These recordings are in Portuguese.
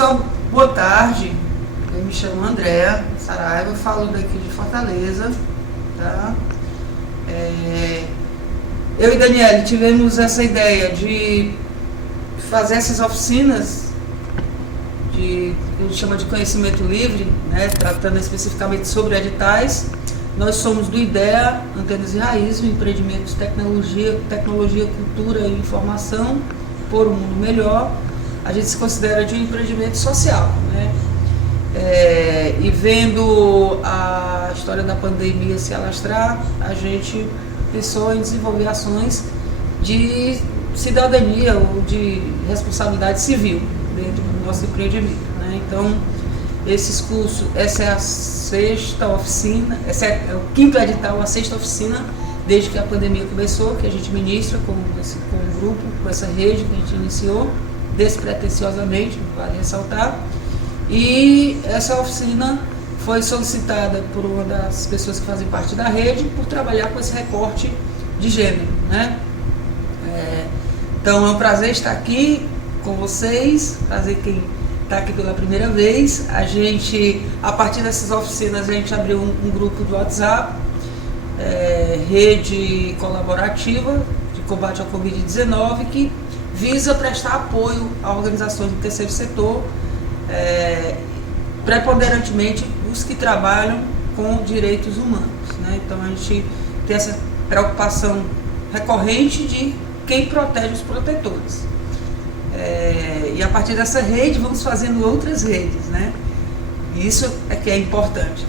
Pessoal, boa tarde. Eu me chamo Andréa Saraiva, falo daqui de Fortaleza, tá? Eu e Daniele tivemos essa ideia de fazer essas oficinas que a gente chama de conhecimento livre, né, tratando especificamente sobre editais. Nós somos do IDEA, Antenas e Raízes, empreendimentos, tecnologia, cultura e informação por um mundo melhor. A gente se considera de um empreendimento social, né? E vendo a história da pandemia se alastrar, a gente pensou em desenvolver ações de cidadania ou de responsabilidade civil dentro do nosso empreendimento, né? Então, esses cursos, essa é a sexta oficina, esse é o quinto edital, a sexta oficina, desde que a pandemia começou, que a gente ministra com um grupo, com essa rede que a gente iniciou, despretensiosamente, vale ressaltar. E essa oficina foi solicitada por uma das pessoas que fazem parte da rede por trabalhar com esse recorte de gênero, né? Então é um prazer estar aqui com vocês, prazer quem está aqui pela primeira vez. A partir dessas oficinas, a gente abriu um grupo do WhatsApp, rede colaborativa de combate ao Covid-19, que visa prestar apoio a organizações do terceiro setor, preponderantemente os que trabalham com direitos humanos, né? Então a gente tem essa preocupação recorrente de quem protege os protetores. E a partir dessa rede vamos fazendo outras redes, né? Isso é que é importante.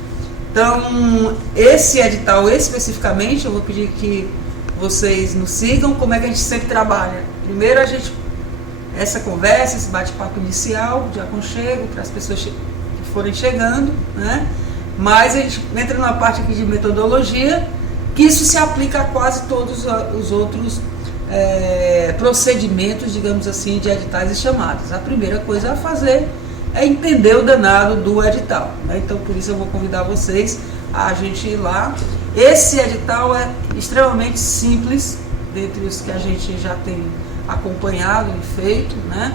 Então, esse edital especificamente, eu vou pedir que vocês nos sigam. Como é que a gente sempre trabalha? Primeiro essa conversa, esse bate-papo inicial de aconchego para as pessoas que forem chegando, né? Mas a gente entra numa parte aqui de metodologia, que isso se aplica a quase todos os outros procedimentos, digamos assim, de editais e chamadas. A primeira coisa a fazer é entender o danado do edital, né? Então, por isso eu vou convidar vocês a gente ir lá. Esse edital é extremamente simples, dentre os que a gente já tem acompanhado e feito, né?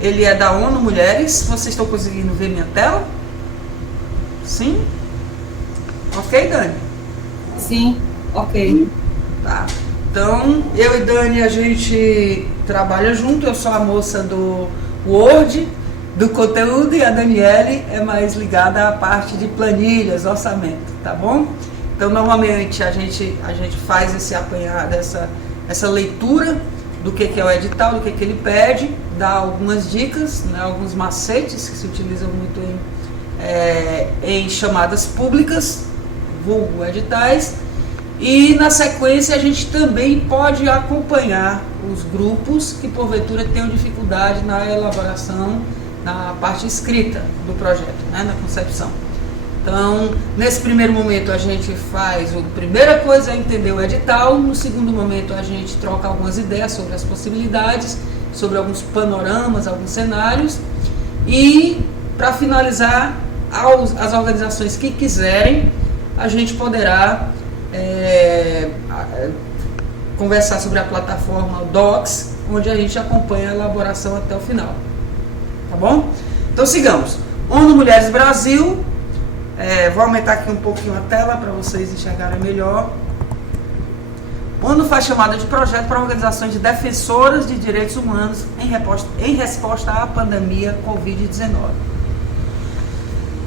Ele é da ONU Mulheres. Vocês estão conseguindo ver minha tela? Sim? Ok, Dani? Sim, ok. Tá. Então, eu e Dani, a gente trabalha junto. Eu sou a moça do Word, do conteúdo, e a Daniele é mais ligada à parte de planilhas, orçamento, tá bom? Então, normalmente, a gente faz esse apanhado, essa leitura do que é o edital, do que ele pede, dá algumas dicas, né, alguns macetes que se utilizam muito em chamadas públicas, vulgo editais. E na sequência a gente também pode acompanhar os grupos que porventura tenham dificuldade na elaboração, na parte escrita do projeto, né, na concepção. Então, nesse primeiro momento a gente faz, a primeira coisa é entender o edital. No segundo momento a gente troca algumas ideias sobre as possibilidades, sobre alguns panoramas, alguns cenários. E para finalizar, as organizações que quiserem, a gente poderá conversar sobre a plataforma Docs, onde a gente acompanha a elaboração até o final. Tá bom? Então sigamos. ONU Mulheres Brasil. Vou aumentar aqui um pouquinho a tela para vocês enxergarem melhor. ONU faz chamada de projeto para organizações de defensoras de direitos humanos em resposta à pandemia Covid-19.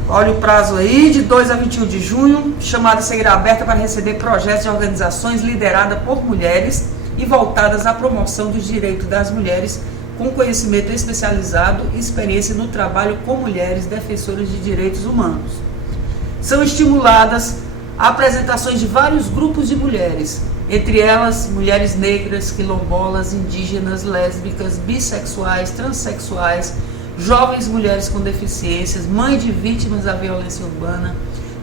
Olha o prazo aí, de 2 a 21 de junho, chamada seguirá aberta para receber projetos de organizações lideradas por mulheres e voltadas à promoção dos direitos das mulheres com conhecimento especializado e experiência no trabalho com mulheres defensoras de direitos humanos. São estimuladas apresentações de vários grupos de mulheres, entre elas mulheres negras, quilombolas, indígenas, lésbicas, bissexuais, transexuais, jovens mulheres com deficiências, mães de vítimas da violência urbana,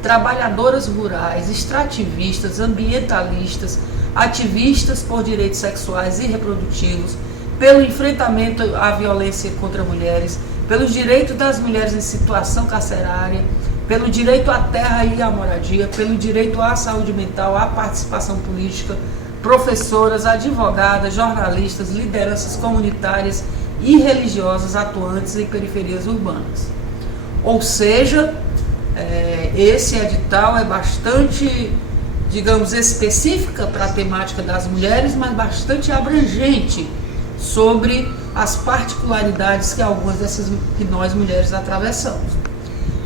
trabalhadoras rurais, extrativistas, ambientalistas, ativistas por direitos sexuais e reprodutivos, pelo enfrentamento à violência contra mulheres, pelos direitos das mulheres em situação carcerária, pelo direito à terra e à moradia, pelo direito à saúde mental, à participação política, professoras, advogadas, jornalistas, lideranças comunitárias e religiosas atuantes em periferias urbanas. Ou seja, esse edital é bastante, digamos, específica para a temática das mulheres, mas bastante abrangente sobre as particularidades que algumas dessas que nós mulheres atravessamos.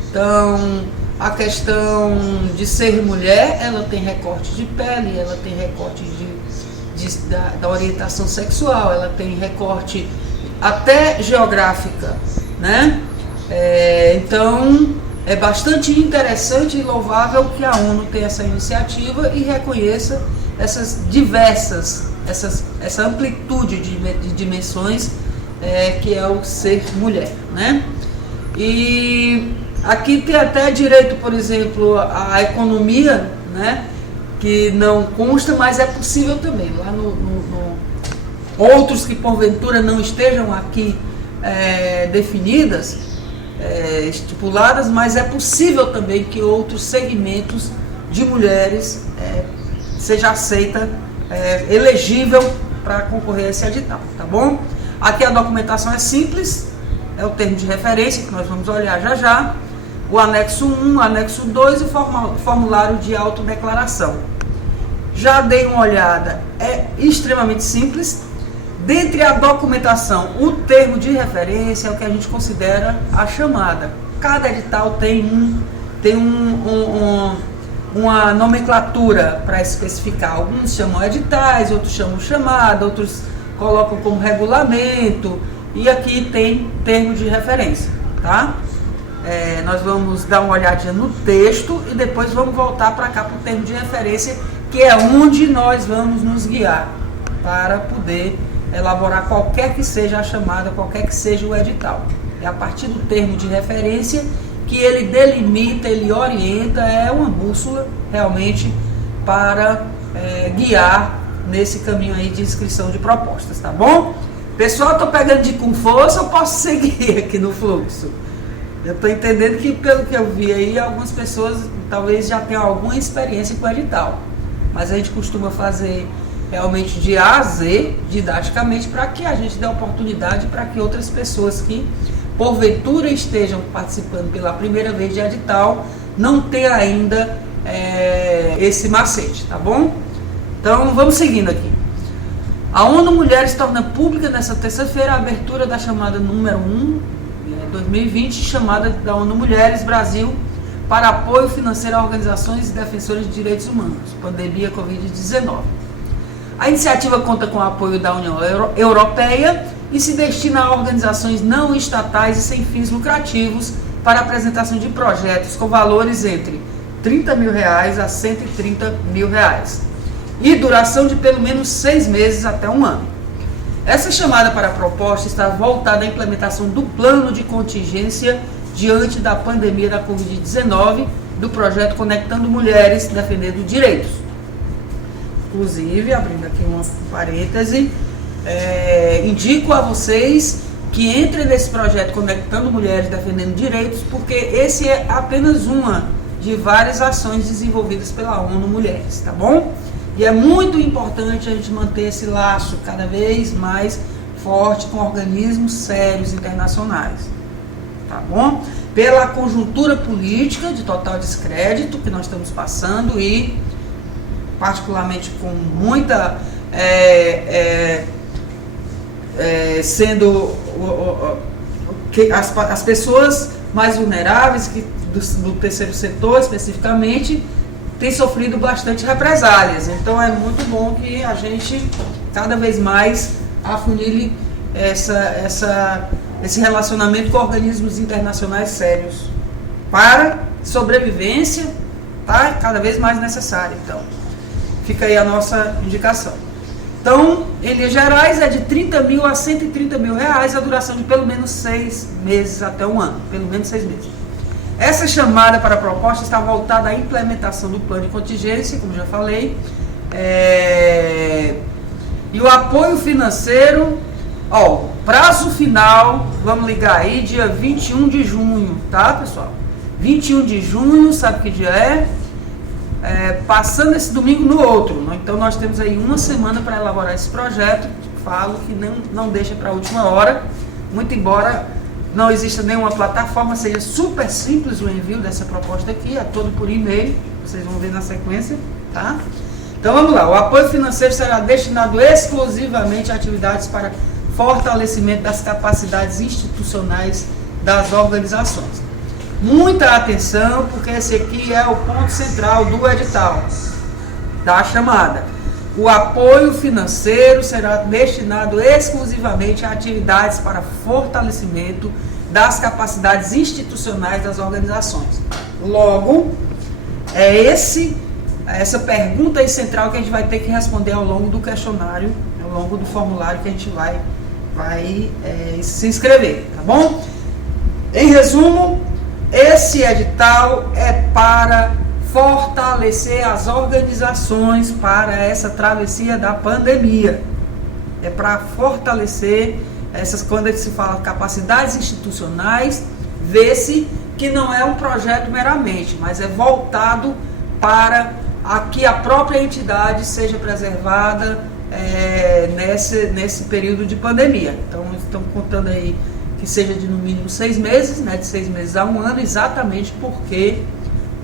Então, a questão de ser mulher, ela tem recorte de pele, ela tem recorte da orientação sexual, ela tem recorte até geográfica, né? Então, é bastante interessante e louvável que a ONU tenha essa iniciativa e reconheça essas diversas, essa amplitude de dimensões que é o ser mulher, né? E aqui tem até direito, por exemplo, à economia, né? Que não consta, mas é possível também. Lá outros que porventura não estejam aqui definidas, estipuladas, mas é possível também que outros segmentos de mulheres seja aceita, elegível para concorrer a esse edital, tá bom? Aqui a documentação é simples, é o termo de referência que nós vamos olhar já já, o anexo 1, o anexo 2 e o formulário de autodeclaração. Já dei uma olhada, é extremamente simples. Dentre a documentação, o termo de referência é o que a gente considera a chamada. Cada edital tem uma nomenclatura para especificar. Alguns chamam editais, outros chamam chamada, outros colocam como regulamento, e aqui tem termo de referência, tá? Nós vamos dar uma olhadinha no texto e depois vamos voltar para cá para o termo de referência, que é onde nós vamos nos guiar para poder elaborar qualquer que seja a chamada, qualquer que seja o edital. É a partir do termo de referência que ele delimita, ele orienta, é uma bússola realmente para guiar nesse caminho aí de inscrição de propostas, tá bom? Pessoal, estou pegando com força, eu posso seguir aqui no fluxo? Eu estou entendendo que, pelo que eu vi aí, algumas pessoas talvez já tenham alguma experiência com o edital, mas a gente costuma fazer realmente de A a Z, didaticamente, para que a gente dê oportunidade para que outras pessoas que porventura estejam participando pela primeira vez de edital não tenham ainda esse macete, tá bom? Então vamos seguindo aqui. A ONU Mulheres torna pública nesta terça-feira a abertura da chamada número 1, 2020, chamada da ONU Mulheres Brasil para apoio financeiro a organizações e defensores de direitos humanos, pandemia Covid-19. A iniciativa conta com o apoio da União Europeia e se destina a organizações não estatais e sem fins lucrativos para apresentação de projetos com valores entre R$30 mil a R$130 mil e duração de pelo menos 6 meses até 1 ano. Essa chamada para a proposta está voltada à implementação do plano de contingência diante da pandemia da Covid-19 do projeto Conectando Mulheres Defendendo Direitos. Inclusive, abrindo aqui uma parêntese, indico a vocês que entrem nesse projeto Conectando Mulheres Defendendo Direitos, porque esse é apenas uma de várias ações desenvolvidas pela ONU Mulheres, tá bom? E é muito importante a gente manter esse laço cada vez mais forte com organismos sérios internacionais, tá bom? Pela conjuntura política de total descrédito que nós estamos passando e particularmente com muita sendo as pessoas mais vulneráveis do terceiro setor especificamente têm sofrido bastante represálias. Então é muito bom que a gente cada vez mais afunile esse relacionamento com organismos internacionais sérios para sobrevivência, tá? Cada vez mais necessário. Então fica aí a nossa indicação. Então, em linhas gerais, é de R$30 mil a R$130 mil, a duração de pelo menos 6 meses até 1 ano, pelo menos 6 meses. Essa chamada para a proposta está voltada à implementação do plano de contingência, como já falei, e o apoio financeiro, prazo final, vamos ligar aí, dia 21 de junho, tá, pessoal? 21 de junho, sabe que dia é? Passando esse domingo no outro, então nós temos aí 1 semana para elaborar esse projeto. Falo que não deixa para a última hora, muito embora não exista nenhuma plataforma, seja super simples o envio dessa proposta aqui, é todo por e-mail, vocês vão ver na sequência, tá? Então vamos lá, o apoio financeiro será destinado exclusivamente a atividades para fortalecimento das capacidades institucionais das organizações. Muita atenção, porque esse aqui é o ponto central do edital, da chamada. O apoio financeiro será destinado exclusivamente a atividades para fortalecimento das capacidades institucionais das organizações. Logo, é essa pergunta aí central que a gente vai ter que responder ao longo do questionário, ao longo do formulário que a gente vai se inscrever, tá bom? Em resumo, esse edital é para fortalecer as organizações para essa travessia da pandemia. É para fortalecer essas, quando se fala capacidades institucionais, vê-se que não é um projeto meramente, mas é voltado para que a própria entidade seja preservada nesse período de pandemia. Então, estamos contando aí que seja de no mínimo 6 meses, né, de 6 meses a 1 ano, exatamente porque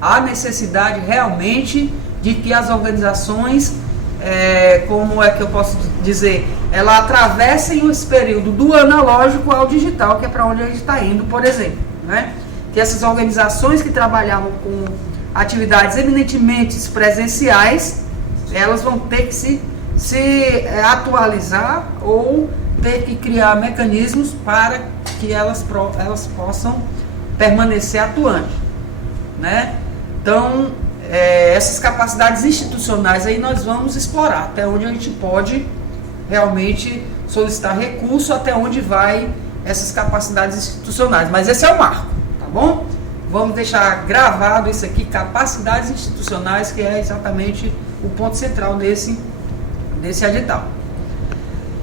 há necessidade realmente de que as organizações, como é que eu posso dizer, elas atravessem esse período do analógico ao digital, que é para onde a gente está indo, por exemplo, né? Que essas organizações que trabalhavam com atividades eminentemente presenciais, elas vão ter que se atualizar ou ter que criar mecanismos para que elas possam permanecer atuantes, né? Então, essas capacidades institucionais aí nós vamos explorar até onde a gente pode realmente solicitar recurso, até onde vai essas capacidades institucionais, mas esse é o marco, tá bom? Vamos deixar gravado isso aqui, capacidades institucionais, que é exatamente o ponto central desse edital,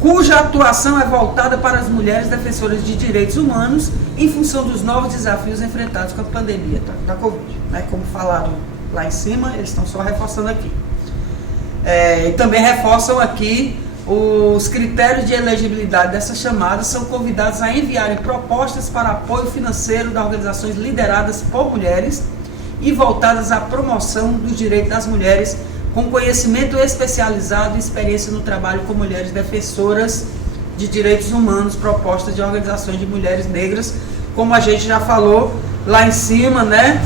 cuja atuação é voltada para as mulheres defensoras de direitos humanos em função dos novos desafios enfrentados com a pandemia da Covid, né? Como falaram lá em cima, eles estão só reforçando aqui. E também reforçam aqui os critérios de elegibilidade dessas chamadas, são convidados a enviarem propostas para apoio financeiro das organizações lideradas por mulheres e voltadas à promoção dos direitos das mulheres com conhecimento especializado e experiência no trabalho com mulheres defensoras de direitos humanos, propostas de organizações de mulheres negras, como a gente já falou lá em cima, né?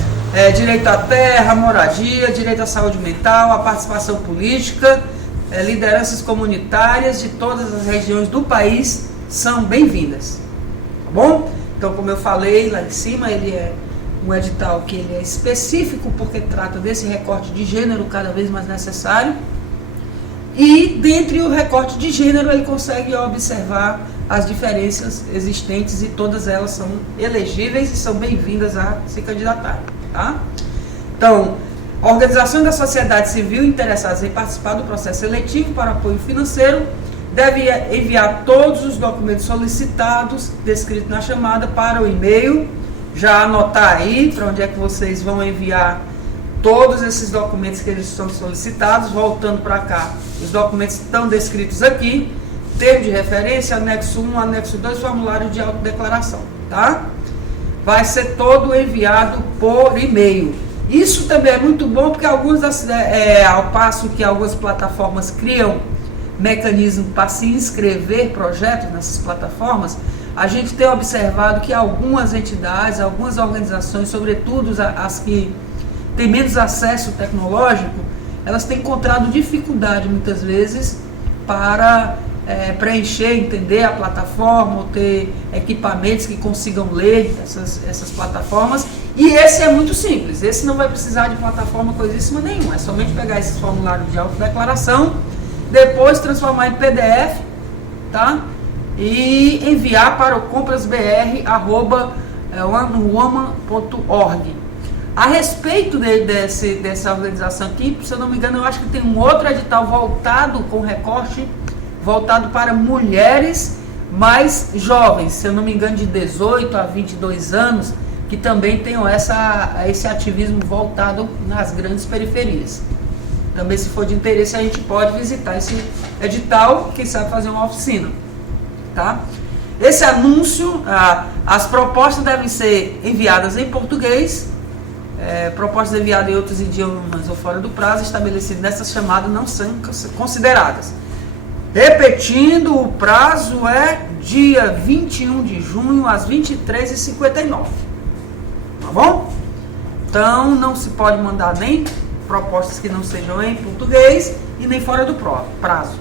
Direito à terra, moradia, direito à saúde mental, à participação política, lideranças comunitárias de todas as regiões do país são bem-vindas, tá bom? Então, como eu falei lá em cima, ele é um edital que ele é específico porque trata desse recorte de gênero cada vez mais necessário, e dentre o recorte de gênero ele consegue observar as diferenças existentes e todas elas são elegíveis e são bem-vindas a se candidatar, tá? Então, organizações da sociedade civil interessadas em participar do processo seletivo para apoio financeiro devem enviar todos os documentos solicitados descritos na chamada para o e-mail. Já anotar aí para onde é que vocês vão enviar todos esses documentos que eles são solicitados. Voltando para cá, os documentos estão descritos aqui: termo de referência, anexo 1, anexo 2, formulário de autodeclaração, tá? Vai ser todo enviado por e-mail. Isso também é muito bom porque ao passo que algumas plataformas criam mecanismo para se inscrever projetos nessas plataformas, a gente tem observado que algumas entidades, algumas organizações, sobretudo as que têm menos acesso tecnológico, elas têm encontrado dificuldade muitas vezes para preencher, entender a plataforma, ou ter equipamentos que consigam ler essas plataformas. E esse é muito simples, esse não vai precisar de plataforma coisíssima nenhuma, é somente pegar esses formulários de autodeclaração, depois transformar em PDF, tá? E enviar para o comprasbr@onewoman.org. A respeito dessa organização aqui, se eu não me engano, eu acho que tem um outro edital voltado com recorte, voltado para mulheres mais jovens, se eu não me engano, de 18 a 22 anos, que também tenham esse ativismo voltado nas grandes periferias. Também, se for de interesse, a gente pode visitar esse edital, quem sabe fazer uma oficina, tá? Esse anúncio, as propostas devem ser enviadas em português, propostas enviadas em outros idiomas ou fora do prazo estabelecido nessa chamada não são consideradas. Repetindo, o prazo é dia 21 de junho às 23h59. Tá bom? Então, não se pode mandar nem propostas que não sejam em português e nem fora do prazo.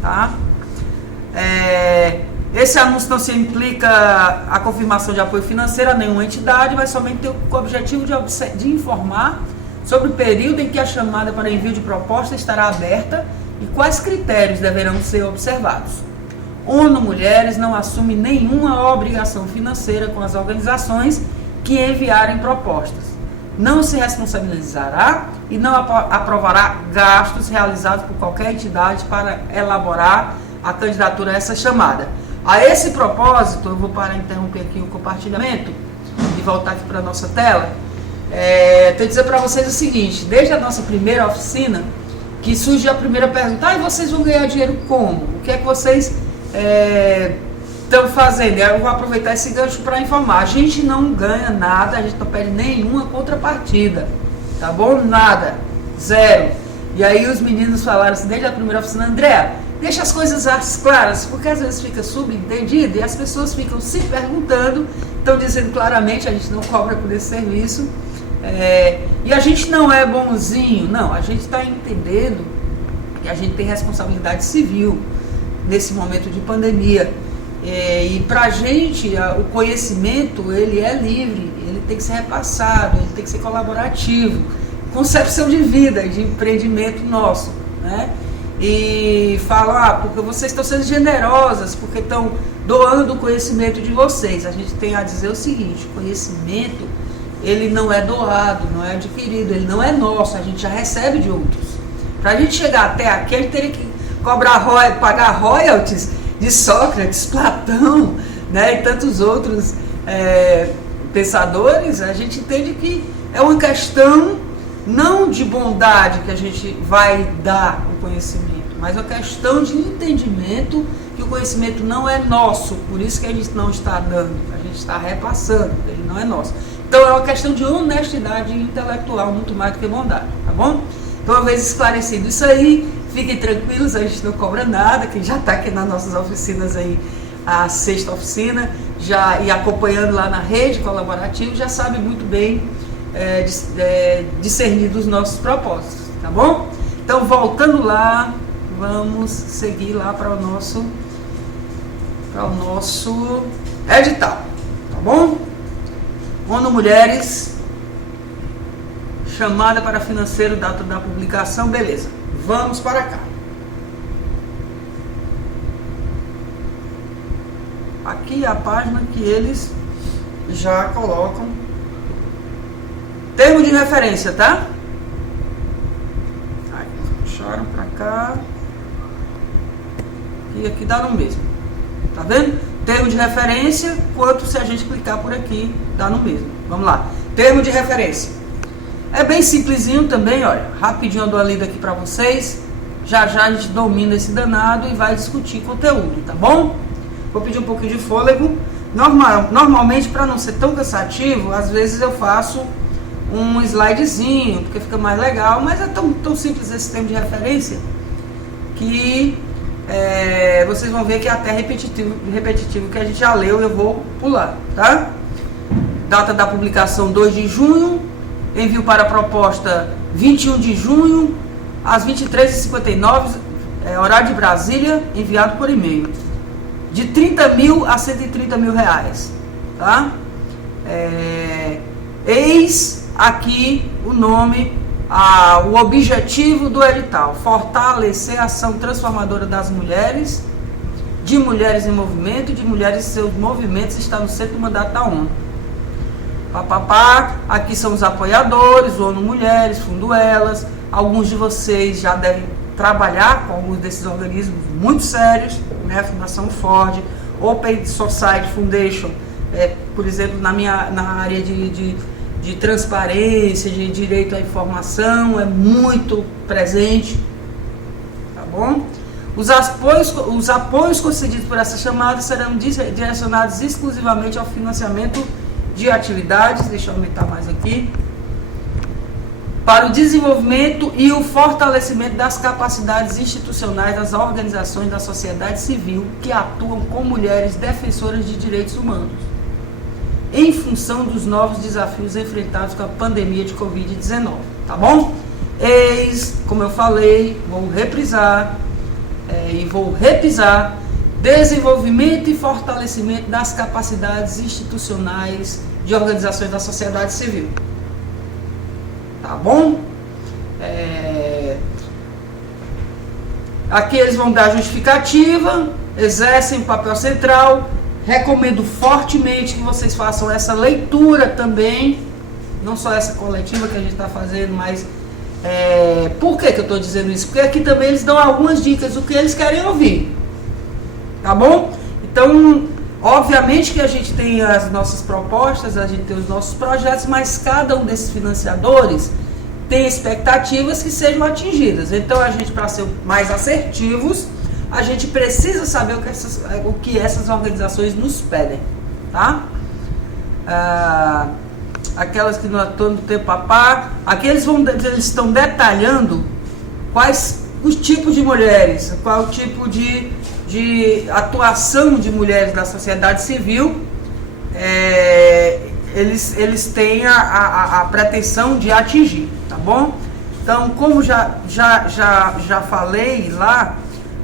Tá? Esse anúncio não se implica a confirmação de apoio financeiro a nenhuma entidade, mas somente tem o objetivo de informar sobre o período em que a chamada para envio de proposta estará aberta e quais critérios deverão ser observados. ONU Mulheres não assume nenhuma obrigação financeira com as organizações que enviarem propostas. Não se responsabilizará e não aprovará gastos realizados por qualquer entidade para elaborar a candidatura a essa chamada. A esse propósito, eu vou parar de interromper aqui o compartilhamento e voltar aqui para a nossa tela. Tenho que dizer para vocês o seguinte: desde a nossa primeira oficina, que surge a primeira pergunta: e vocês vão ganhar dinheiro como? O que é que vocês estão fazendo? Eu vou aproveitar esse gancho para informar. A gente não ganha nada, a gente não pede nenhuma contrapartida, tá bom? Nada, zero. E aí os meninos falaram assim, desde a primeira oficina: André, deixa as coisas claras, porque às vezes fica subentendido e as pessoas ficam se perguntando, estão dizendo claramente, a gente não cobra por esse serviço, e a gente não é bonzinho, não, a gente está entendendo que a gente tem responsabilidade civil nesse momento de pandemia, e para a gente o conhecimento ele é livre, ele tem que ser repassado, ele tem que ser colaborativo, concepção de vida, de empreendimento nosso, né? E falam, porque vocês estão sendo generosas, porque estão doando o conhecimento de vocês. A gente tem a dizer o seguinte: o conhecimento, ele não é doado, não é adquirido, ele não é nosso, a gente já recebe de outros. Para a gente chegar até aqui, a gente teria que pagar royalties de Sócrates, Platão, né, e tantos outros pensadores. A gente entende que é uma questão não de bondade que a gente vai dar o conhecimento, mas uma questão de entendimento que o conhecimento não é nosso, por isso que a gente não está dando, a gente está repassando, ele não é nosso. Então é uma questão de honestidade intelectual, muito mais do que bondade, tá bom? Então, uma vez esclarecido isso aí, fiquem tranquilos, a gente não cobra nada, quem já está aqui nas nossas oficinas aí, a 6ª oficina, e acompanhando lá na rede colaborativa, já sabe muito bem discernir dos nossos propósitos, tá bom? Então, voltando lá, vamos seguir lá para o nosso edital, tá bom? ONU Mulheres, chamada para financeiro, data da publicação, beleza. Vamos para cá. Aqui é a página que eles já colocam termo de referência, tá? Aí, puxaram pra cá. E aqui dá no mesmo. Tá vendo? Termo de referência, quanto se a gente clicar por aqui, dá no mesmo. Vamos lá. Termo de referência. É bem simplesinho também, olha. Rapidinho eu dou a lida aqui pra vocês. Já a gente domina esse danado e vai discutir conteúdo, tá bom? Vou pedir um pouquinho de fôlego. Normalmente, para não ser tão cansativo, às vezes eu faço um slidezinho, porque fica mais legal, mas é tão simples esse termo de referência que vocês vão ver que é até repetitivo que a gente já leu, eu vou pular, tá? Data da publicação 2 de junho, envio para a proposta 21 de junho, às 23h59, horário de Brasília, enviado por e-mail. De 30 mil a 130 mil reais, tá? Eis aqui o nome, o objetivo do edital: fortalecer a ação transformadora das mulheres, de mulheres em movimento, de mulheres e seus movimentos, está no centro do mandato da ONU. Aqui são os apoiadores, ONU Mulheres, Fundo Elas. Alguns de vocês já devem trabalhar com alguns desses organismos muito sérios, né? Fundação Ford, Open Society Foundation, por exemplo, na área de transparência, de direito à informação, é muito presente, tá bom? Os apoios concedidos por essa chamada serão direcionados exclusivamente ao financiamento de atividades, deixa eu aumentar mais aqui, para o desenvolvimento e o fortalecimento das capacidades institucionais das organizações da sociedade civil que atuam com mulheres defensoras de direitos humanos, em função dos novos desafios enfrentados com a pandemia de Covid-19, tá bom? Eis, como eu falei, vou repisar, desenvolvimento e fortalecimento das capacidades institucionais de organizações da sociedade civil. Tá bom? Aqui eles vão dar justificativa, exercem um papel central. Recomendo fortemente que vocês façam essa leitura também, não só essa coletiva que a gente está fazendo, mas por que eu estou dizendo isso? Porque aqui também eles dão algumas dicas do que eles querem ouvir. Tá bom? Então, obviamente que a gente tem as nossas propostas, a gente tem os nossos projetos, mas cada um desses financiadores tem expectativas que sejam atingidas. Então, a gente, para ser mais assertivos, a gente precisa saber o que essas organizações nos pedem, tá? Aquelas que não atuam no tempo a par, aqui eles estão detalhando quais os tipos de mulheres, qual o tipo de atuação de mulheres na sociedade civil, eles têm a pretensão de atingir, tá bom? Então, como já falei lá,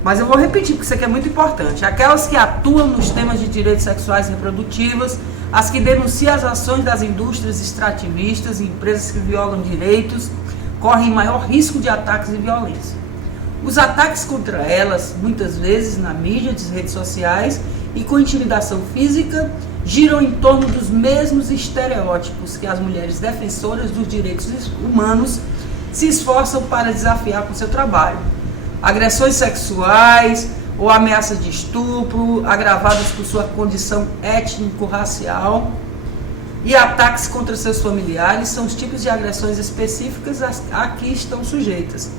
mas eu vou repetir porque isso aqui é muito importante. Aquelas que atuam nos temas de direitos sexuais e reprodutivos, as que denunciam as ações das indústrias extrativistas e empresas que violam direitos, correm maior risco de ataques e violência. Os ataques contra elas, muitas vezes na mídia, nas redes sociais e com intimidação física, giram em torno dos mesmos estereótipos que as mulheres defensoras dos direitos humanos se esforçam para desafiar com seu trabalho. Agressões sexuais ou ameaças de estupro, agravadas por sua condição étnico-racial, e ataques contra seus familiares são os tipos de agressões específicas a que estão sujeitas.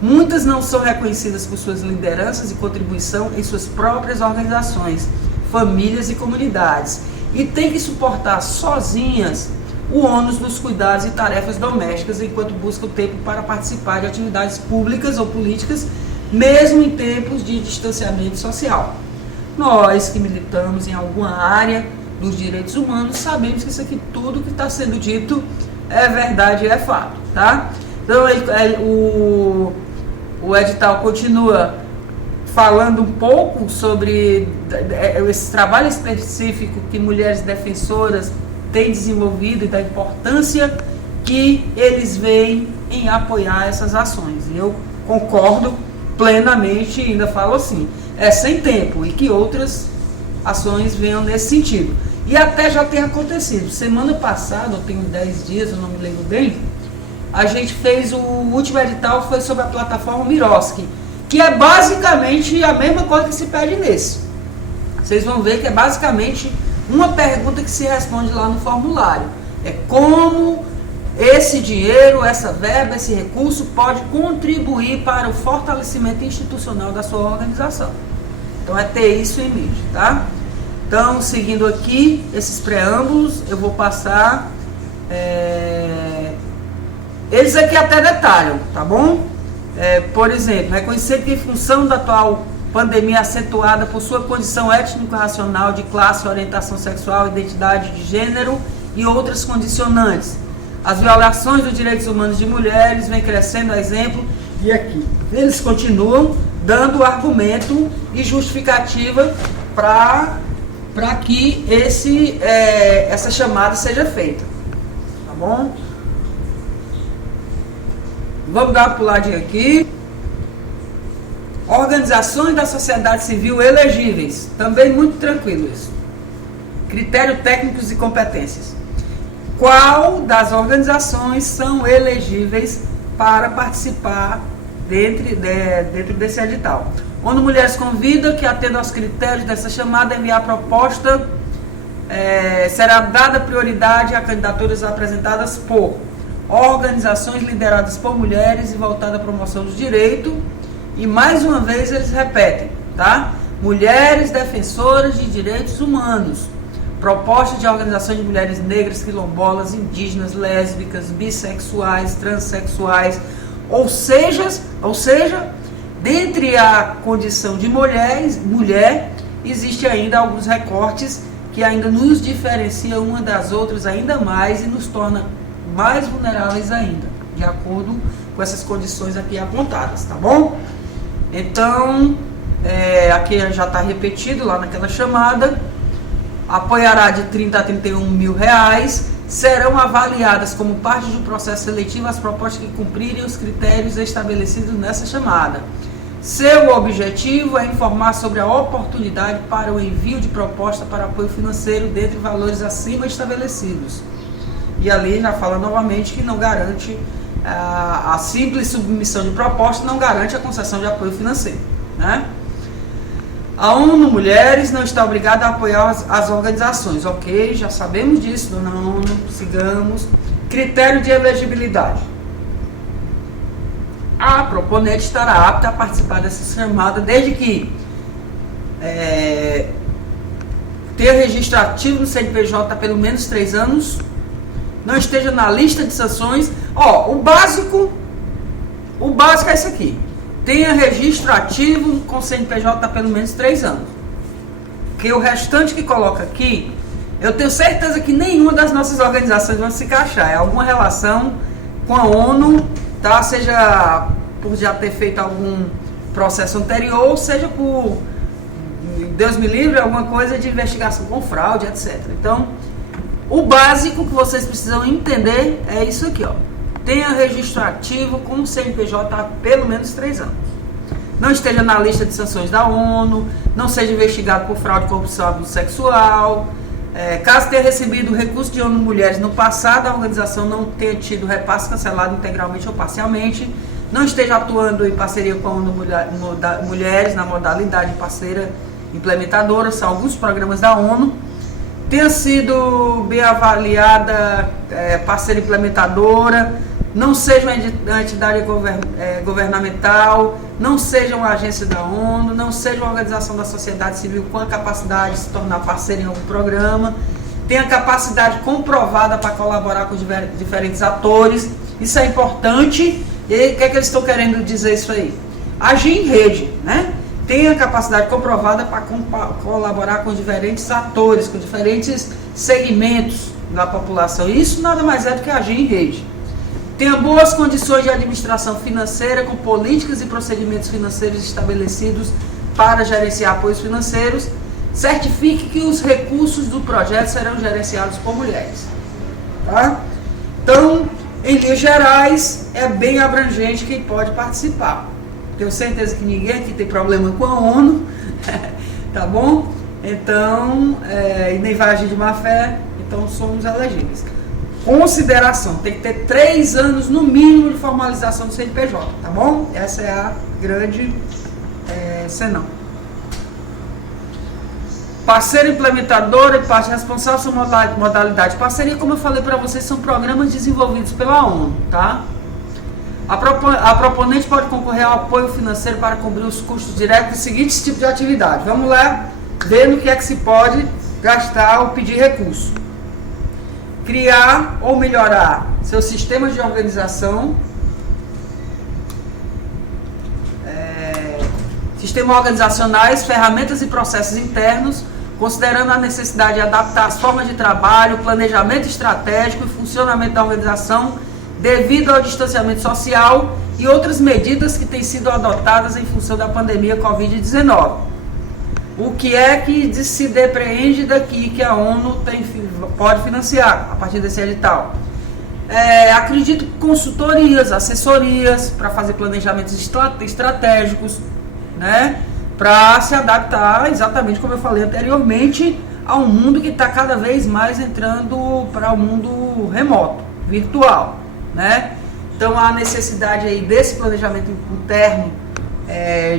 Muitas não são reconhecidas por suas lideranças e contribuição em suas próprias organizações, famílias e comunidades, e têm que suportar sozinhas o ônus dos cuidados e tarefas domésticas enquanto buscam tempo para participar de atividades públicas ou políticas, mesmo em tempos de distanciamento social. Nós que militamos em alguma área dos direitos humanos sabemos que isso aqui tudo que está sendo dito é verdade e é fato, tá? Então o edital continua falando um pouco sobre esse trabalho específico que mulheres defensoras têm desenvolvido e da importância que eles veem em apoiar essas ações. E eu concordo plenamente e ainda falo assim, sem tempo, e que outras ações venham nesse sentido. E até já tem acontecido. Semana passada, eu tenho 10 dias, eu não me lembro bem, a gente fez o último edital, foi sobre a plataforma Miroski, que é basicamente a mesma coisa que se pede nesse. Vocês vão ver que é basicamente uma pergunta que se responde lá no formulário. É como esse dinheiro, essa verba, esse recurso pode contribuir para o fortalecimento institucional da sua organização. Então é ter isso em mente, tá? Então, seguindo aqui esses preâmbulos, eu vou passar... Eles aqui até detalham, tá bom? Por exemplo, reconhecer que em função da atual pandemia acentuada por sua condição étnico-racional, de classe, orientação sexual, identidade de gênero e outras condicionantes, as violações dos direitos humanos de mulheres vêm crescendo, a exemplo, e aqui eles continuam dando argumento e justificativa para que essa chamada seja feita, tá bom? Vamos dar uma puladinha aqui. Organizações da sociedade civil elegíveis, também muito tranquilo isso. Critérios técnicos e competências. Qual das organizações são elegíveis para participar dentro desse edital? ONU Mulheres convida que, atenda aos critérios dessa chamada, enviar a proposta, será dada prioridade a candidaturas apresentadas por organizações lideradas por mulheres e voltadas à promoção dos direitos, E mais uma vez eles repetem, tá? Mulheres defensoras de direitos humanos. Proposta de organização de mulheres negras, quilombolas, indígenas, lésbicas, bissexuais, transexuais, ou seja, dentre a condição de mulher, existe ainda alguns recortes que ainda nos diferenciam uma das outras ainda mais e nos torna mais vulneráveis ainda, de acordo com essas condições aqui apontadas, tá bom? Então, aqui já está repetido lá naquela chamada. Apoiará de 30 a 31 mil reais, serão avaliadas como parte de um processo seletivo as propostas que cumprirem os critérios estabelecidos nessa chamada. Seu objetivo é informar sobre a oportunidade para o envio de proposta para apoio financeiro dentre valores acima estabelecidos. E ali já fala novamente que não garante, a simples submissão de proposta não garante a concessão de apoio financeiro, né? A ONU Mulheres não está obrigada a apoiar as organizações. Ok, já sabemos disso, dona ONU, sigamos. Critério de elegibilidade. A proponente estará apta a participar dessa chamada desde que tenha registro ativo no CNPJ há pelo menos 3 anos, não esteja na lista de sanções. O básico é isso aqui. Tenha registro ativo com CNPJ há pelo menos 3 anos. Que o restante que coloca aqui, eu tenho certeza que nenhuma das nossas organizações vai se encaixar. É alguma relação com a ONU, tá? Seja por já ter feito algum processo anterior, seja por, Deus me livre, alguma coisa de investigação com fraude, etc. Então, o básico que vocês precisam entender é isso aqui, ó. Tenha registro ativo com o CNPJ há pelo menos 3 anos. Não esteja na lista de sanções da ONU, não seja investigado por fraude, corrupção, abuso sexual. Caso tenha recebido recurso de ONU Mulheres no passado, a organização não tenha tido repasse cancelado integralmente ou parcialmente, não esteja atuando em parceria com a ONU Mulheres na modalidade parceira implementadora, são alguns programas da ONU, tenha sido bem avaliada, parceira implementadora, não seja uma entidade governamental, não seja uma agência da ONU, não seja uma organização da sociedade civil com a capacidade de se tornar parceira em algum programa, tenha capacidade comprovada para colaborar com diferentes atores. Isso é importante. E aí, o que é que eles estão querendo dizer isso aí? Agir em rede, né? Tenha capacidade comprovada para colaborar com diferentes atores, com diferentes segmentos da população. Isso nada mais é do que agir em rede. Tenha boas condições de administração financeira, com políticas e procedimentos financeiros estabelecidos para gerenciar apoios financeiros. Certifique que os recursos do projeto serão gerenciados por mulheres. Tá? Então, em linhas gerais, é bem abrangente quem pode participar. Tenho certeza que ninguém aqui tem problema com a ONU, tá bom? Então, e nem vai agir de má fé, então somos elegíveis. Consideração, tem que ter 3 anos no mínimo de formalização do CNPJ, tá bom? Essa é a grande senão. Parceiro implementador e parte responsável são modalidade parceria, como eu falei para vocês, são programas desenvolvidos pela ONU, tá? A proponente pode concorrer ao apoio financeiro para cobrir os custos diretos de seguintes tipos de atividade. Vamos lá ver no que é que se pode gastar ou pedir recurso. Criar ou melhorar seus sistemas de organização, sistemas organizacionais, ferramentas e processos internos, considerando a necessidade de adaptar as formas de trabalho, planejamento estratégico e funcionamento da organização devido ao distanciamento social e outras medidas que têm sido adotadas em função da pandemia Covid-19. O que é que se depreende daqui que a ONU pode financiar a partir desse edital? Acredito que consultorias, assessorias para fazer planejamentos estratégicos, né? Para se adaptar, exatamente como eu falei anteriormente, ao mundo que está cada vez mais entrando para o mundo remoto, virtual, né? Então há necessidade aí desse planejamento interno,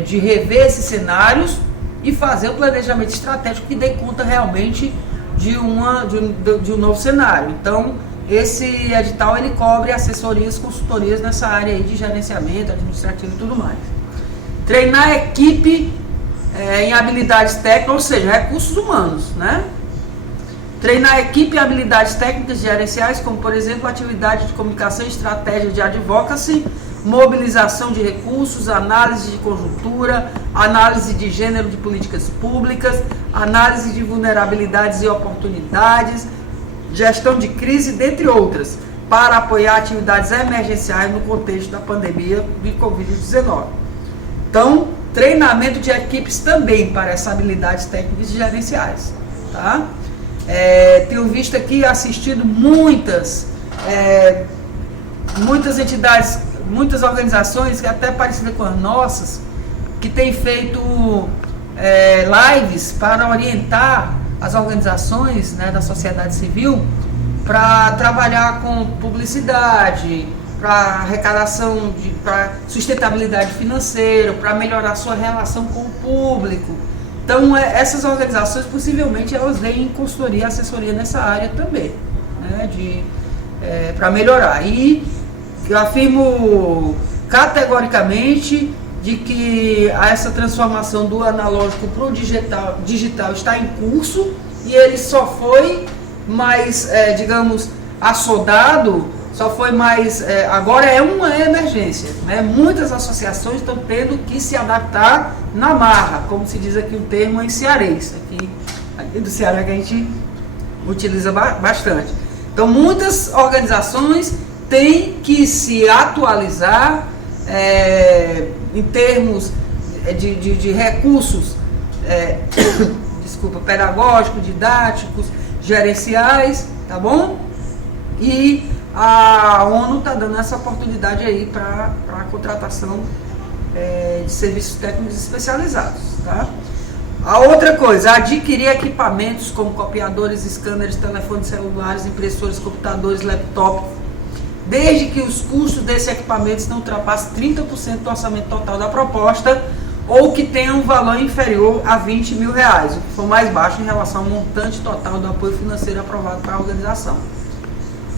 de rever esses cenários e fazer um planejamento estratégico que dê conta realmente de um novo cenário. Então, esse edital ele cobre assessorias, consultorias nessa área aí de gerenciamento administrativo e tudo mais. Treinar a equipe em habilidades técnicas, ou seja, recursos humanos, né? Treinar a equipe em habilidades técnicas gerenciais, como, por exemplo, atividade de comunicação e estratégia de advocacy, mobilização de recursos, análise de conjuntura, análise de gênero de políticas públicas, análise de vulnerabilidades e oportunidades, gestão de crise, dentre outras, para apoiar atividades emergenciais no contexto da pandemia de Covid-19. Então, treinamento de equipes também para essas habilidades técnicas e gerenciais, tá? Tenho visto aqui, assistido muitas entidades, muitas organizações, que até parecidas com as nossas, que têm feito lives para orientar as organizações, né, da sociedade civil para trabalhar com publicidade, para arrecadação, para sustentabilidade financeira, para melhorar sua relação com o público. Então, essas organizações, possivelmente, elas deem consultoria, assessoria nessa área também, né, para melhorar. E eu afirmo categoricamente de que essa transformação do analógico para o digital está em curso, e ele só foi mais, digamos, assodado, só foi mais, agora é uma emergência, né? Muitas associações estão tendo que se adaptar na marra, como se diz aqui o termo em cearês, aqui do Ceará, que a gente utiliza bastante. Então, muitas organizações têm que se atualizar em termos de recursos pedagógicos, didáticos, gerenciais, tá bom? E a ONU está dando essa oportunidade aí para a contratação de serviços técnicos especializados, tá? A outra coisa, adquirir equipamentos como copiadores, scanners, telefones celulares, impressoras, computadores, laptops, desde que os custos desses equipamentos não ultrapassem 30% do orçamento total da proposta, ou que tenham um valor inferior a R$20 mil, o que for mais baixo em relação ao montante total do apoio financeiro aprovado para a organização.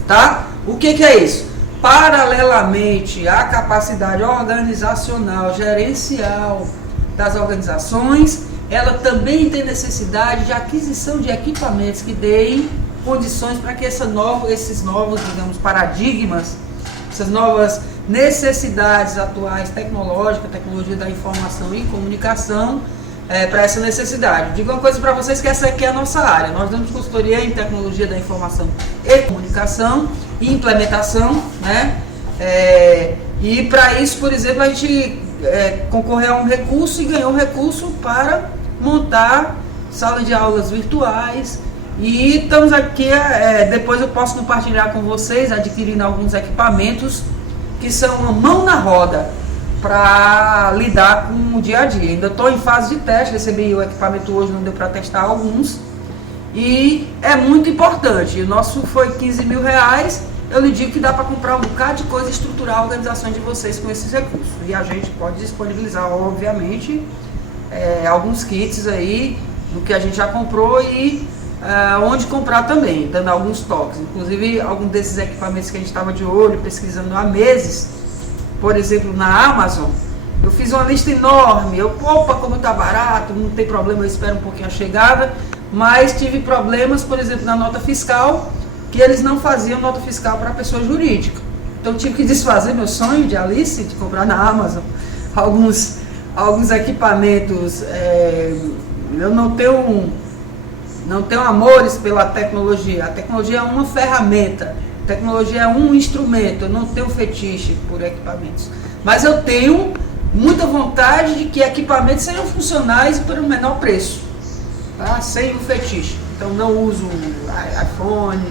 Tá? O que é isso? Paralelamente à capacidade organizacional, gerencial das organizações, ela também tem necessidade de aquisição de equipamentos que deem condições para que esses novos, digamos, paradigmas, essas novas necessidades atuais tecnológicas, tecnologia da informação e comunicação, para essa necessidade. Digo uma coisa para vocês, que essa aqui é a nossa área. Nós damos consultoria em tecnologia da informação e comunicação e implementação, né? E para isso, por exemplo, a gente concorreu a um recurso e ganhou um recurso para montar sala de aulas virtuais. E estamos aqui, depois eu posso compartilhar com vocês, adquirindo alguns equipamentos que são uma mão na roda para lidar com o dia a dia. Ainda estou em fase de teste, recebi o equipamento hoje, não deu para testar alguns, e é muito importante. O nosso foi R$15 mil, eu lhe digo que dá para comprar um bocado de coisa e estruturar a organização de vocês com esses recursos, e a gente pode disponibilizar, obviamente, alguns kits aí do que a gente já comprou e onde comprar também, dando alguns toques. Inclusive, alguns desses equipamentos que a gente estava de olho, pesquisando há meses, por exemplo, na Amazon, eu fiz uma lista enorme. Opa, como está barato, não tem problema, eu espero um pouquinho a chegada, mas tive problemas, por exemplo, na nota fiscal, que eles não faziam nota fiscal para pessoa jurídica. Então, tive que desfazer meu sonho de Alice, de comprar na Amazon alguns equipamentos. Eu não tenho amores pela tecnologia. A tecnologia é uma ferramenta, a tecnologia é um instrumento. Eu não tenho fetiche por equipamentos, mas eu tenho muita vontade de que equipamentos sejam funcionais por um menor preço, tá? Sem o fetiche. Então, não uso iPhone,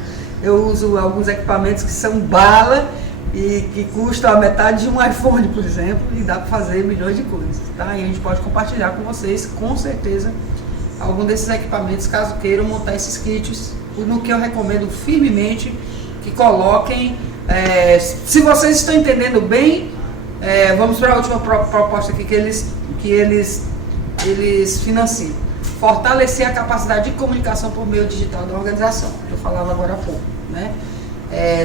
eu uso alguns equipamentos que são bala e que custam a metade de um iPhone, por exemplo, e dá para fazer milhões de coisas, tá? E a gente pode compartilhar com vocês, com certeza, algum desses equipamentos, caso queiram montar esses kits, no que eu recomendo firmemente que coloquem. Se vocês estão entendendo bem, vamos para a última proposta aqui que eles financiam. Fortalecer a capacidade de comunicação por meio digital da organização, que eu falava agora há pouco, né?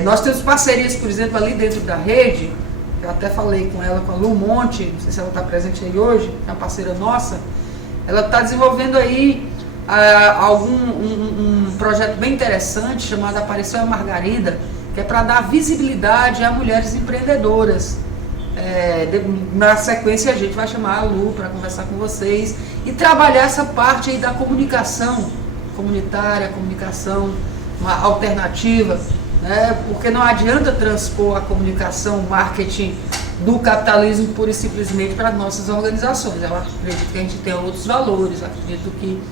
Nós temos parcerias, por exemplo, ali dentro da rede, eu até falei com ela, com a Lu Monte, não sei se ela está presente aí hoje, é uma parceira nossa, ela está desenvolvendo aí um projeto bem interessante chamado Apareceu a Margarida, que é para dar visibilidade a mulheres empreendedoras. Na sequência a gente vai chamar a Lu para conversar com vocês e trabalhar essa parte aí da comunicação comunitária, comunicação alternativa, né? Porque não adianta transpor a comunicação, o marketing do capitalismo pura e simplesmente para as nossas organizações. Eu acredito que a gente tem outros valores, acredito que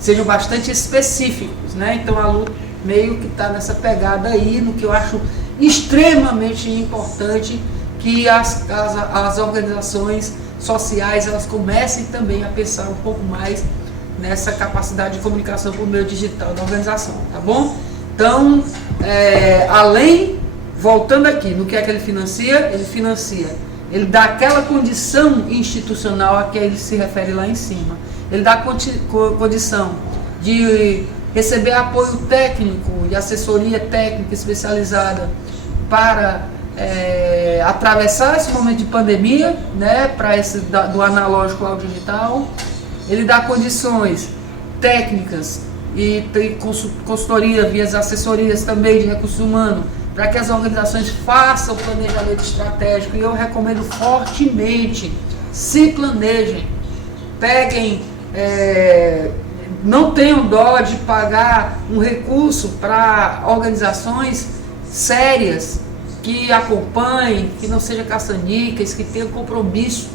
sejam bastante específicos, né? Então a Lu meio que está nessa pegada aí, no que eu acho extremamente importante, que as organizações sociais elas comecem também a pensar um pouco mais nessa capacidade de comunicação por meio digital da organização, tá bom? Então, voltando aqui, no que é que ele financia, ele dá aquela condição institucional a que ele se refere lá em cima. Ele dá condição de receber apoio técnico e assessoria técnica especializada para atravessar esse momento de pandemia, né, para do analógico ao digital. Ele dá condições técnicas e tem consultoria via as assessorias também de recursos humanos para que as organizações façam o planejamento estratégico. E eu recomendo fortemente, se planejem, peguem, não tenham dó de pagar um recurso para organizações sérias, que acompanhem, que não sejam caça-níqueis, que tenham compromisso,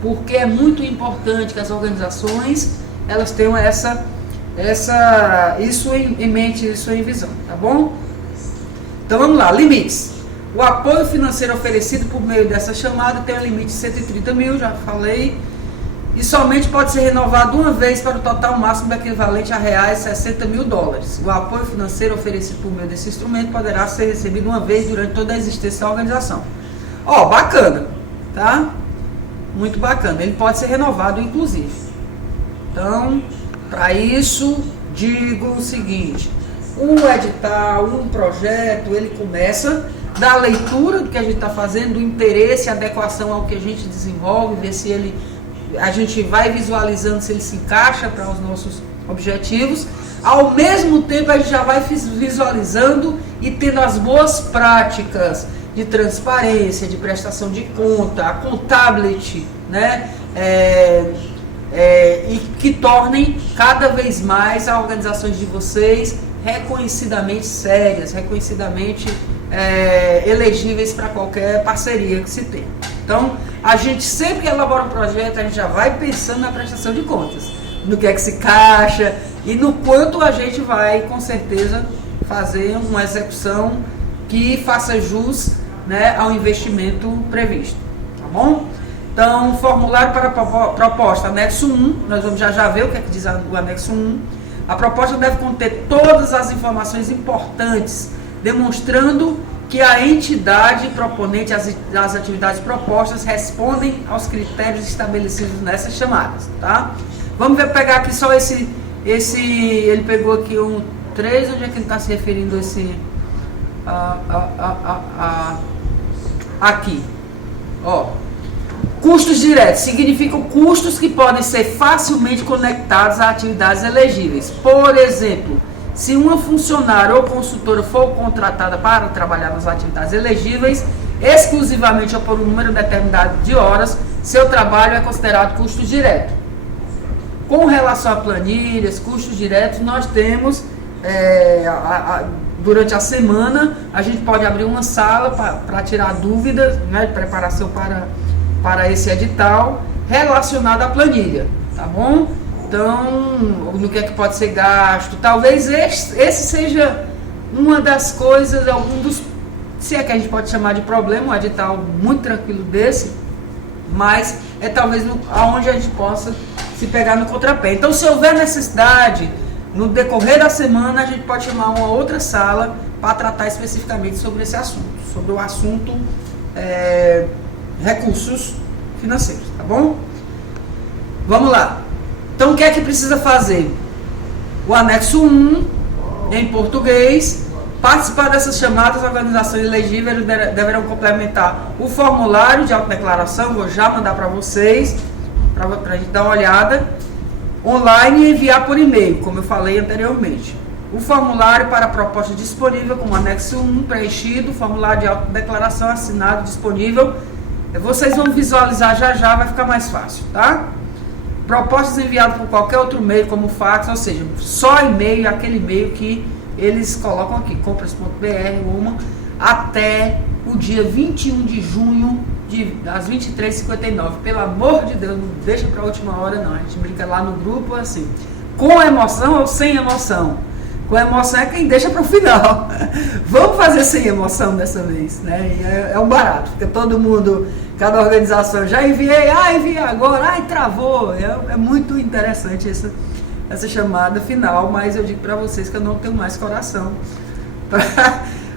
porque é muito importante que as organizações elas tenham isso em mente, isso em visão, tá bom? Então vamos lá, limites. O apoio financeiro oferecido por meio dessa chamada tem um limite de 130 mil, já falei, e somente pode ser renovado uma vez para o total máximo do equivalente a reais 60 mil dólares. O apoio financeiro oferecido por meio desse instrumento poderá ser recebido uma vez durante toda a existência da organização. Bacana, tá? Muito bacana. Ele pode ser renovado, inclusive. Então, para isso, digo o seguinte: um edital, um projeto, ele começa da leitura do que a gente está fazendo, do interesse, adequação ao que a gente desenvolve, ver se a gente vai visualizando se ele se encaixa para os nossos objetivos. Ao mesmo tempo, a gente já vai visualizando e tendo as boas práticas de transparência, de prestação de conta, a contability, né? E que tornem cada vez mais as organizações de vocês reconhecidamente sérias, reconhecidamente elegíveis para qualquer parceria que se tenha. Então, a gente sempre que elabora um projeto, a gente já vai pensando na prestação de contas, no que é que se encaixa e no quanto a gente vai, com certeza, fazer uma execução que faça jus, né, ao investimento previsto, tá bom? Então, formulário para proposta, anexo 1, nós vamos já ver o que é que diz o anexo 1. A proposta deve conter todas as informações importantes, demonstrando que a entidade proponente das atividades propostas respondem aos critérios estabelecidos nessas chamadas, tá? Vamos pegar aqui só esse ele pegou aqui um 3, onde é que ele está se referindo aqui, custos diretos significam custos que podem ser facilmente conectados a atividades elegíveis. Por exemplo, se uma funcionária ou consultora for contratada para trabalhar nas atividades elegíveis, exclusivamente ou por um número determinado de horas, seu trabalho é considerado custo direto. Com relação a planilhas, custos diretos, nós temos, durante a semana, a gente pode abrir uma sala para tirar dúvidas, né, de preparação para esse edital relacionado à planilha, tá bom? Então, no que é que pode ser gasto, talvez esse seja uma das coisas, se é que a gente pode chamar de problema, um edital muito tranquilo desse, mas é talvez aonde a gente possa se pegar no contrapé. Então, se houver necessidade, no decorrer da semana, a gente pode chamar uma outra sala para tratar especificamente sobre esse assunto, sobre o assunto recursos financeiros, tá bom? Vamos lá. Então, o que é que precisa fazer? O anexo 1, em português, Participar dessas chamadas, organizações elegíveis deverão complementar o formulário de autodeclaração, vou já mandar para vocês, para a gente dar uma olhada, online e enviar por e-mail, como eu falei anteriormente. O formulário para a proposta disponível, como anexo 1, preenchido, formulário de autodeclaração assinado, disponível. Vocês vão visualizar já, vai ficar mais fácil, tá? Propostas enviadas por qualquer outro meio, como fax, ou seja, só e-mail, aquele e-mail que eles colocam aqui, compras.br, uma, até o dia 21 de junho, às 23h59. Pelo amor de Deus, não deixa para a última hora, não. A gente brinca lá no grupo assim, com emoção ou sem emoção. Com emoção é quem deixa para o final. Vamos fazer sem emoção dessa vez, né? É um barato, porque todo mundo, cada organização, já enviei agora, travou. É muito interessante essa chamada final, mas eu digo para vocês que eu não tenho mais coração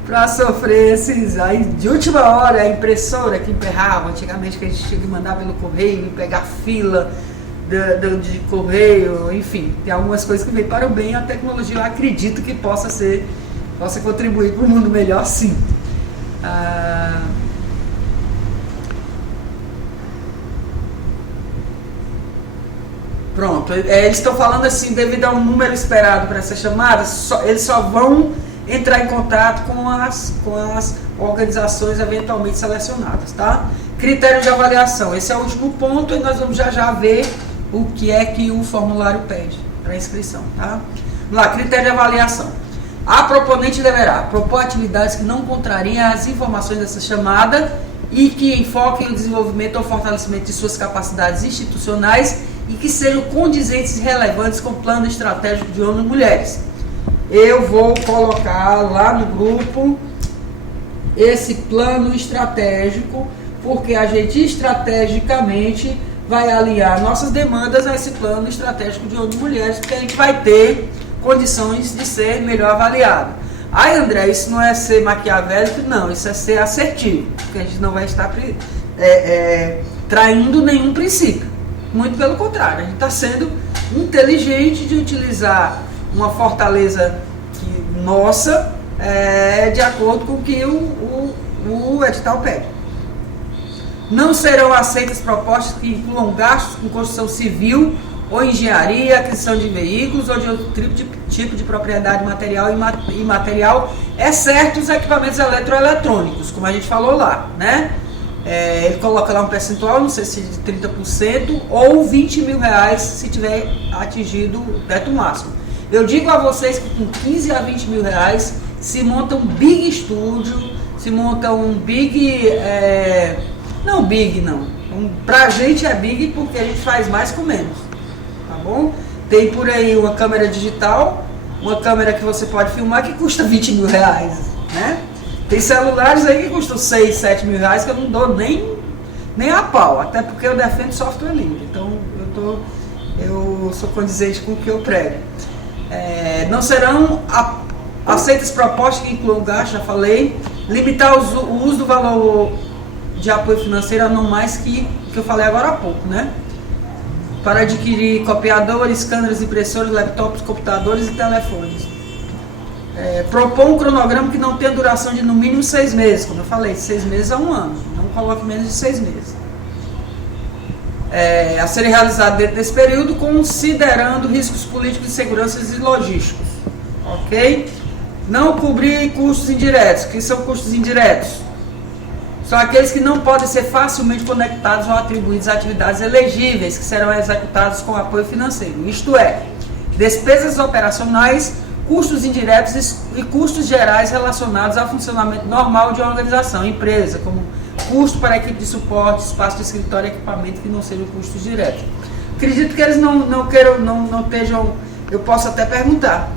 para sofrer esses aí de última hora, a impressora que emperrava, antigamente que a gente tinha que mandar pelo correio, pegar fila de correio, enfim, tem algumas coisas que veio para o bem. A tecnologia, eu acredito que possa contribuir para um mundo melhor, sim. Pronto, eles estão falando assim, devido a um número esperado para essa chamada, eles só vão entrar em contato com as organizações eventualmente selecionadas, tá? Critério de avaliação, esse é o último ponto e nós vamos já ver o que é que o formulário pede para inscrição, tá? Vamos lá, critério de avaliação. A proponente deverá propor atividades que não contrariem as informações dessa chamada e que enfoquem o desenvolvimento ou fortalecimento de suas capacidades institucionais e que sejam condizentes e relevantes com o plano estratégico de homens e mulheres. Eu vou colocar lá no grupo esse plano estratégico, porque a gente estrategicamente vai alinhar nossas demandas a esse plano estratégico de homens e mulheres, porque a gente vai ter condições de ser melhor avaliado. Ai, André, isso não é ser maquiavélico? Não, isso é ser assertivo, porque a gente não vai estar traindo nenhum princípio. Muito pelo contrário, a gente está sendo inteligente de utilizar uma fortaleza nossa de acordo com o que o edital pede. Não serão aceitas propostas que incluam gastos com construção civil ou engenharia, aquisição de veículos ou de outro tipo de propriedade material e imaterial, exceto os equipamentos eletroeletrônicos, como a gente falou lá, né? Ele coloca lá um percentual, não sei se de 30% ou 20 mil reais se tiver atingido o teto máximo. Eu digo a vocês que com 15 a 20 mil reais se monta um big estúdio, se monta um big... não big não, pra gente é big porque a gente faz mais com menos, tá bom? Tem por aí uma câmera digital, uma câmera que você pode filmar que custa 20 mil reais, né? Tem celulares aí que custam 6, 7 mil reais que eu não dou nem a pau, até porque eu defendo software livre, então eu sou condizente com o que eu prego. Não serão aceitas propostas que incluam gasto, já falei, limitar o uso do valor de apoio financeiro a não mais que eu falei agora há pouco, né? Para adquirir copiadores, scanners, impressoras, laptops, computadores e telefones. Propor um cronograma que não tenha duração de no mínimo 6 meses, como eu falei, 6 meses a 1 ano, não coloque menos de 6 meses. A serem realizados dentro desse período, considerando riscos políticos, de segurança e logísticos, ok? Não cobrir custos indiretos. O que são custos indiretos? São aqueles que não podem ser facilmente conectados ou atribuídos a atividades elegíveis, que serão executadas com apoio financeiro, isto é, despesas operacionais, custos indiretos e custos gerais relacionados ao funcionamento normal de uma organização, empresa, como custo para a equipe de suporte, espaço de escritório e equipamento que não sejam custos diretos. Acredito que eles não estejam, eu posso até perguntar,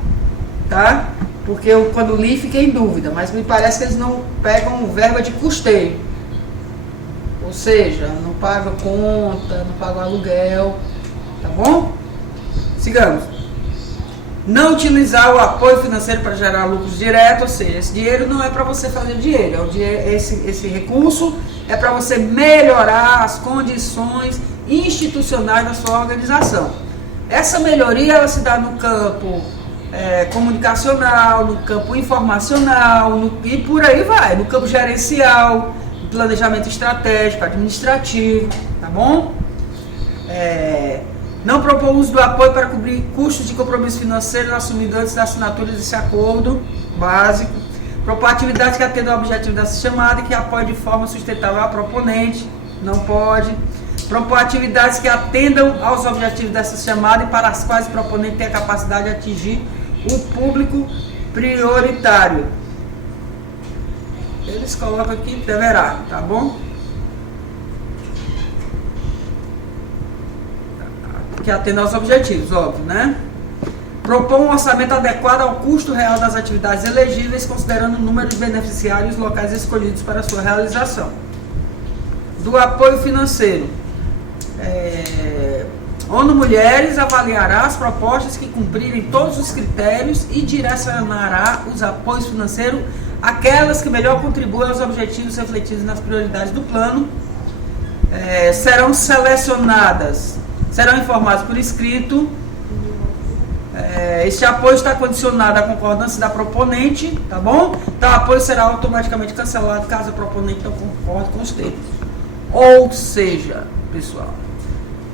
tá? Porque eu, quando li, fiquei em dúvida, mas me parece que eles não pegam verba de custeio. Ou seja, não pagam conta, não pagam aluguel, tá bom? Sigamos. Não utilizar o apoio financeiro para gerar lucros diretos, ou seja, esse dinheiro não é para você fazer dinheiro, esse recurso é para você melhorar as condições institucionais da sua organização. Essa melhoria ela se dá no campo comunicacional, no campo informacional, e por aí vai, no campo gerencial, planejamento estratégico, administrativo, tá bom? Não propor uso do apoio para cobrir custos de compromisso financeiro assumido antes da assinatura desse acordo básico. Propor atividades que atendam ao objetivo dessa chamada e que apoiem de forma sustentável a proponente, não pode. Propor atividades que atendam aos objetivos dessa chamada e para as quais o proponente tem a capacidade de atingir o público prioritário. Eles colocam aqui, deverá, tá bom? Que atenda aos objetivos, óbvio, né? Propor um orçamento adequado ao custo real das atividades elegíveis, considerando o número de beneficiários e os locais escolhidos para sua realização. Do apoio financeiro. ONU Mulheres avaliará as propostas que cumprirem todos os critérios e direcionará os apoios financeiros àquelas que melhor contribuem aos objetivos refletidos nas prioridades do plano. Serão informados por escrito. Este apoio está condicionado à concordância da proponente, tá bom? Então, o apoio será automaticamente cancelado caso a proponente não concorde com os termos. Ou seja, pessoal,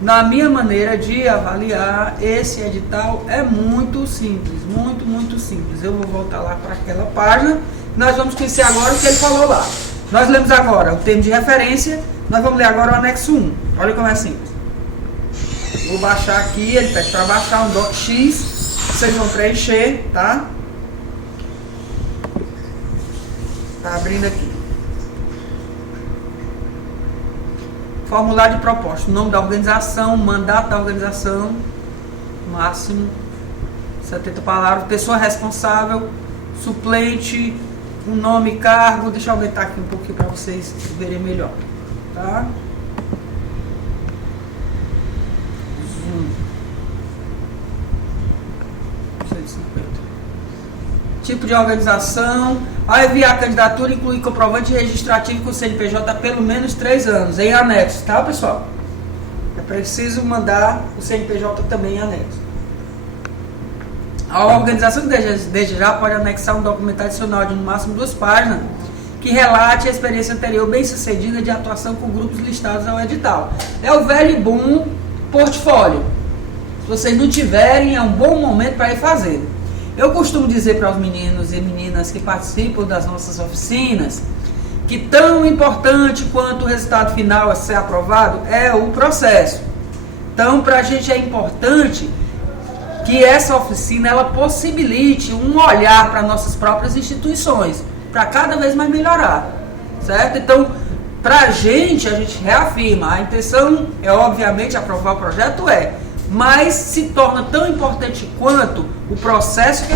na minha maneira de avaliar, esse edital é muito simples, muito simples. Eu vou voltar lá para aquela página. Nós vamos conhecer agora o que ele falou lá. Nós lemos agora o termo de referência, nós vamos ler agora o anexo 1. Olha como é simples. Vou baixar aqui, ele pede para baixar um docx, vocês vão preencher, tá? Tá abrindo aqui. Formulário de proposta, o nome da organização, mandato da organização, máximo 70 palavras, pessoa responsável, suplente, um nome e cargo. Deixa eu aumentar aqui um pouquinho para vocês verem melhor, tá? Tipo de organização. Ao enviar a candidatura, incluir comprovante registrativo com o CNPJ há pelo menos 3 anos, em anexo, tá, pessoal? É preciso mandar o CNPJ também em anexo. A organização que desejar pode anexar um documento adicional de no máximo 2 páginas que relate a experiência anterior bem-sucedida de atuação com grupos listados ao edital. É o velho e bom portfólio. Se vocês não tiverem, é um bom momento para ir fazer. Eu costumo dizer para os meninos e meninas que participam das nossas oficinas que tão importante quanto o resultado final a ser aprovado é o processo. Então, para a gente é importante que essa oficina ela possibilite um olhar para nossas próprias instituições, para cada vez mais melhorar, certo? Então, para a gente reafirma, a intenção é obviamente aprovar o projeto, mas se torna tão importante quanto o processo que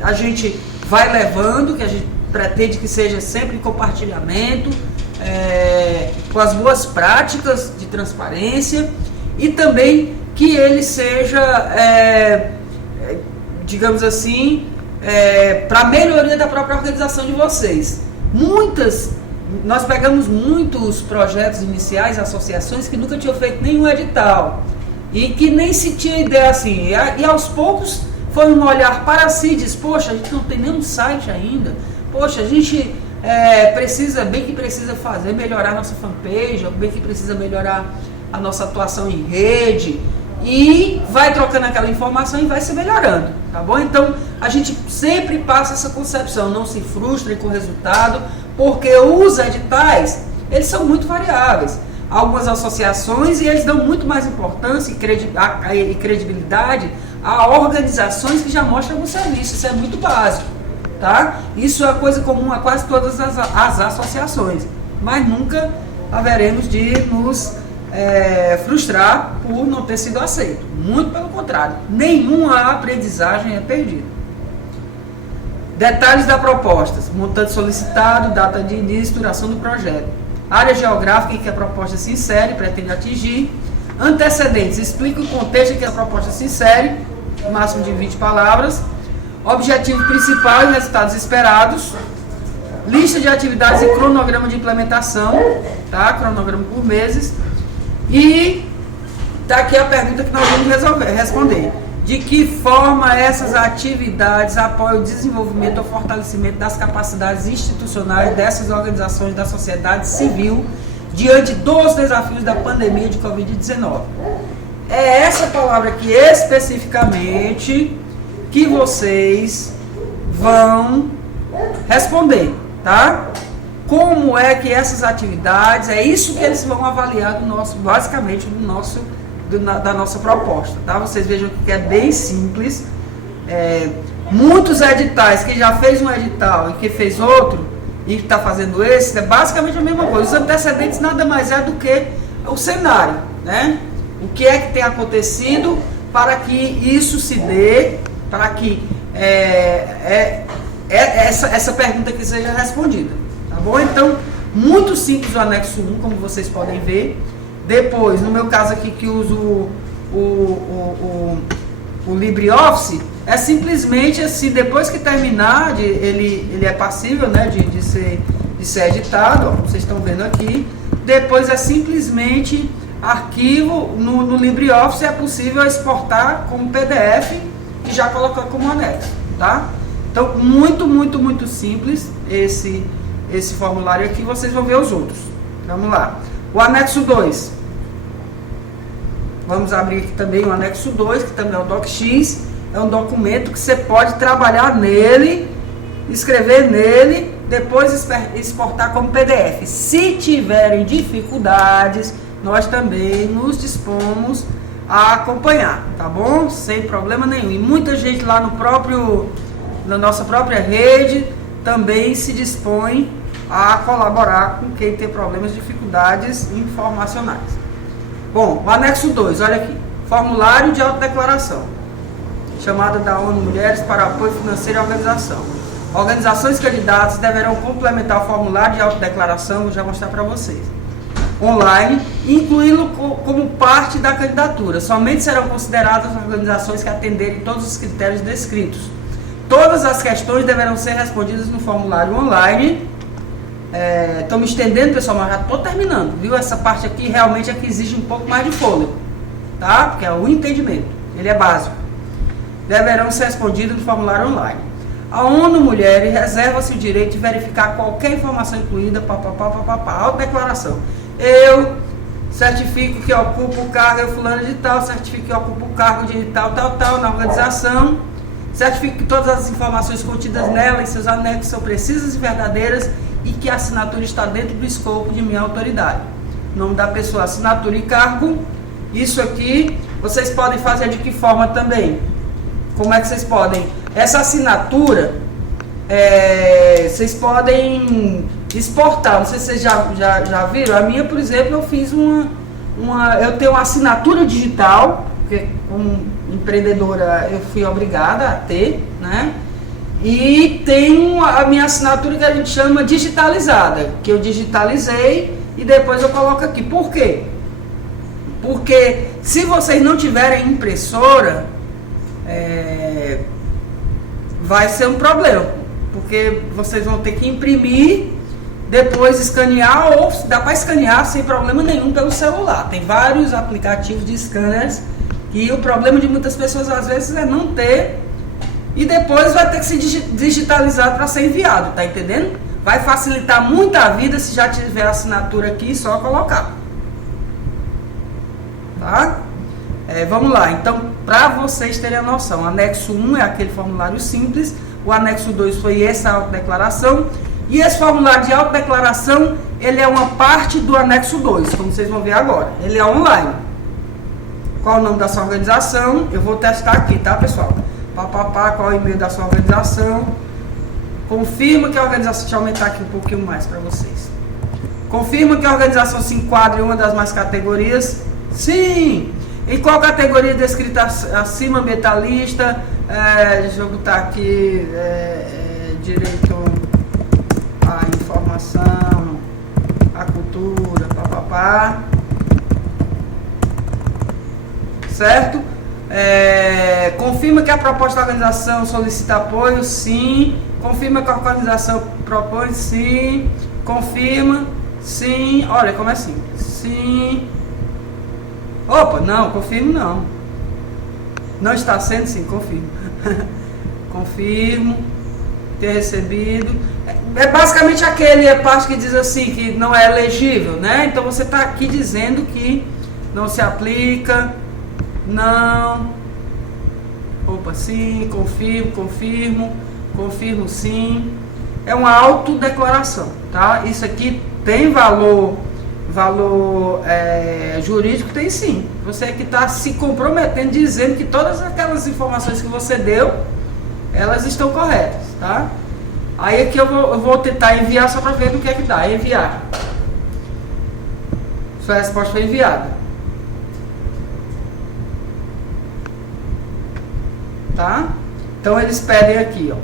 a gente vai levando, que a gente pretende que seja sempre em compartilhamento, com as boas práticas de transparência, e também que ele seja, digamos assim, para a melhoria da própria organização de vocês. Nós pegamos muitos projetos iniciais, associações que nunca tinham feito nenhum edital, e que nem se tinha ideia assim, e aos poucos foi um olhar para si, diz, poxa, a gente não tem nenhum site ainda, poxa, a gente precisa fazer, melhorar nossa fanpage, bem que precisa melhorar a nossa atuação em rede, e vai trocando aquela informação e vai se melhorando, tá bom? Então, a gente sempre passa essa concepção, não se frustrem com o resultado, porque os editais, eles são muito variáveis. Algumas associações, e eles dão muito mais importância e credibilidade a organizações que já mostram algum serviço. Isso é muito básico, tá? Isso é coisa comum a quase todas as associações, mas nunca haveremos de nos frustrar por não ter sido aceito. Muito pelo contrário, nenhuma aprendizagem é perdida. Detalhes da proposta: montante solicitado, data de início, duração do projeto. Área geográfica em que a proposta se insere, pretende atingir. Antecedentes: explica o contexto em que a proposta se insere, máximo de 20 palavras. Objetivo principal e resultados esperados. Lista de atividades e cronograma de implementação, tá? Cronograma por meses. E tá aqui a pergunta que nós vamos responder. de que forma essas atividades apoiam o desenvolvimento ou fortalecimento das capacidades institucionais dessas organizações da sociedade civil diante dos desafios da pandemia de Covid-19. É essa palavra aqui especificamente que vocês vão responder, tá? Como é que essas atividades, é isso que eles vão avaliar do nosso, basicamente da nossa proposta, tá? Vocês vejam que é bem simples. Muitos editais, quem já fez um edital e quem fez outro e está fazendo esse, é basicamente a mesma coisa. Os antecedentes nada mais é do que o cenário, né? O que é que tem acontecido para que isso se dê, para que essa pergunta aqui seja respondida, tá bom? Então, muito simples o anexo 1, como vocês podem ver. Depois, no meu caso aqui que uso o LibreOffice, é simplesmente assim, depois que terminar, ele é passível, né, de ser editado, ó, vocês estão vendo aqui. Depois é simplesmente arquivo no LibreOffice, é possível exportar como PDF e já colocar como anexo, tá? Então, muito simples esse formulário aqui, vocês vão ver os outros. Vamos lá. O anexo 2. Vamos abrir aqui também o anexo 2, que também é o DocX. É um documento que você pode trabalhar nele, escrever nele, depois exportar como PDF. Se tiverem dificuldades, nós também nos dispomos a acompanhar, tá bom? Sem problema nenhum. E muita gente lá na nossa própria rede também se dispõe a colaborar com quem tem problemas, dificuldades informacionais. Bom, o anexo 2, olha aqui. Formulário de autodeclaração. Chamada da ONU Mulheres para Apoio Financeiro à Organização. Organizações candidatas deverão complementar o formulário de autodeclaração, vou já mostrar para vocês, online, e incluí-lo como parte da candidatura. Somente serão consideradas organizações que atenderem todos os critérios descritos. Todas as questões deverão ser respondidas no formulário online. Estou me estendendo, pessoal, mas já estou terminando, viu? Essa parte aqui realmente é que exige um pouco mais de fôlego, tá? Porque é o entendimento, ele é básico. Deverão ser respondidos no formulário online. A ONU Mulheres reserva-se o direito de verificar qualquer informação incluída, autodeclaração. Eu certifico que ocupo o cargo, eu fulano de tal, certifico que ocupo o cargo de tal na organização, certifico que todas as informações contidas nela e seus anexos são precisas e verdadeiras e que a assinatura está dentro do escopo de minha autoridade. Nome da pessoa, assinatura e cargo. Isso aqui, vocês podem fazer de que forma também? Como é que vocês podem? Essa assinatura, vocês podem exportar. Não sei se vocês já viram. A minha, por exemplo, eu fiz eu tenho uma assinatura digital, porque como empreendedora eu fui obrigada a ter, né? E tenho a minha assinatura que a gente chama digitalizada, que eu digitalizei e depois eu coloco aqui. Por quê? Porque se vocês não tiverem impressora, vai ser um problema, porque vocês vão ter que imprimir, depois escanear, ou dá para escanear sem problema nenhum pelo celular. Tem vários aplicativos de scanners, e o problema de muitas pessoas às vezes é não ter, e depois vai ter que ser digitalizado para ser enviado, tá entendendo? Vai facilitar muito a vida se já tiver a assinatura aqui, só colocar. Tá? Vamos lá, então, para vocês terem a noção, o anexo 1 é aquele formulário simples, o anexo 2 foi essa autodeclaração, e esse formulário de autodeclaração, ele é uma parte do anexo 2, como vocês vão ver agora, ele é online. Qual o nome da sua organização? Eu vou testar aqui, tá, pessoal? Qual é o e-mail da sua organização? Confirma que a organização, deixa eu aumentar aqui um pouquinho mais para vocês. Confirma que a organização se enquadra em uma das mais categorias? Sim! Em qual categoria descrita acima, ambientalista, deixa eu botar aqui, direito à informação, à cultura, certo? Confirma que a proposta da organização solicita apoio? Sim. Confirma que a organização propõe? Sim. Confirma? Sim. Olha como é simples. Sim. Opa, não, confirmo não. Não está sendo? Sim, confirmo. Confirmo. Ter recebido. É basicamente aquele parte que diz assim, que não é elegível, né? Então você está aqui dizendo que não se aplica, não. Opa, sim, confirmo sim. É uma autodeclaração, tá? Isso aqui tem valor jurídico, tem sim. Você é que está se comprometendo, dizendo que todas aquelas informações que você deu, elas estão corretas, tá? Aí aqui eu vou tentar enviar só para ver do que é que dá. Enviar. Sua resposta foi enviada. Tá? Então eles pedem aqui, ó.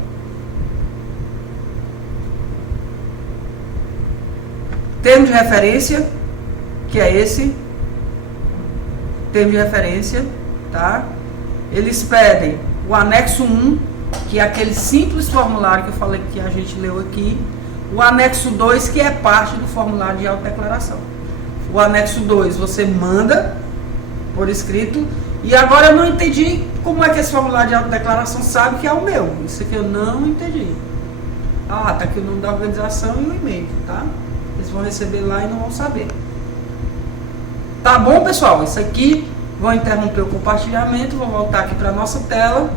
Termo de referência, que é esse. Termo de referência, tá? Eles pedem o anexo 1, que é aquele simples formulário que eu falei que a gente leu aqui. O anexo 2, que é parte do formulário de autodeclaração. O anexo 2 você manda por escrito. E agora eu não entendi como é que esse formulário de autodeclaração sabe que é o meu. Isso aqui eu não entendi. Ah, tá aqui o nome da organização e o e-mail, tá? Eles vão receber lá e não vão saber. Tá bom, pessoal? Isso aqui, vou interromper o compartilhamento, vou voltar aqui para nossa tela,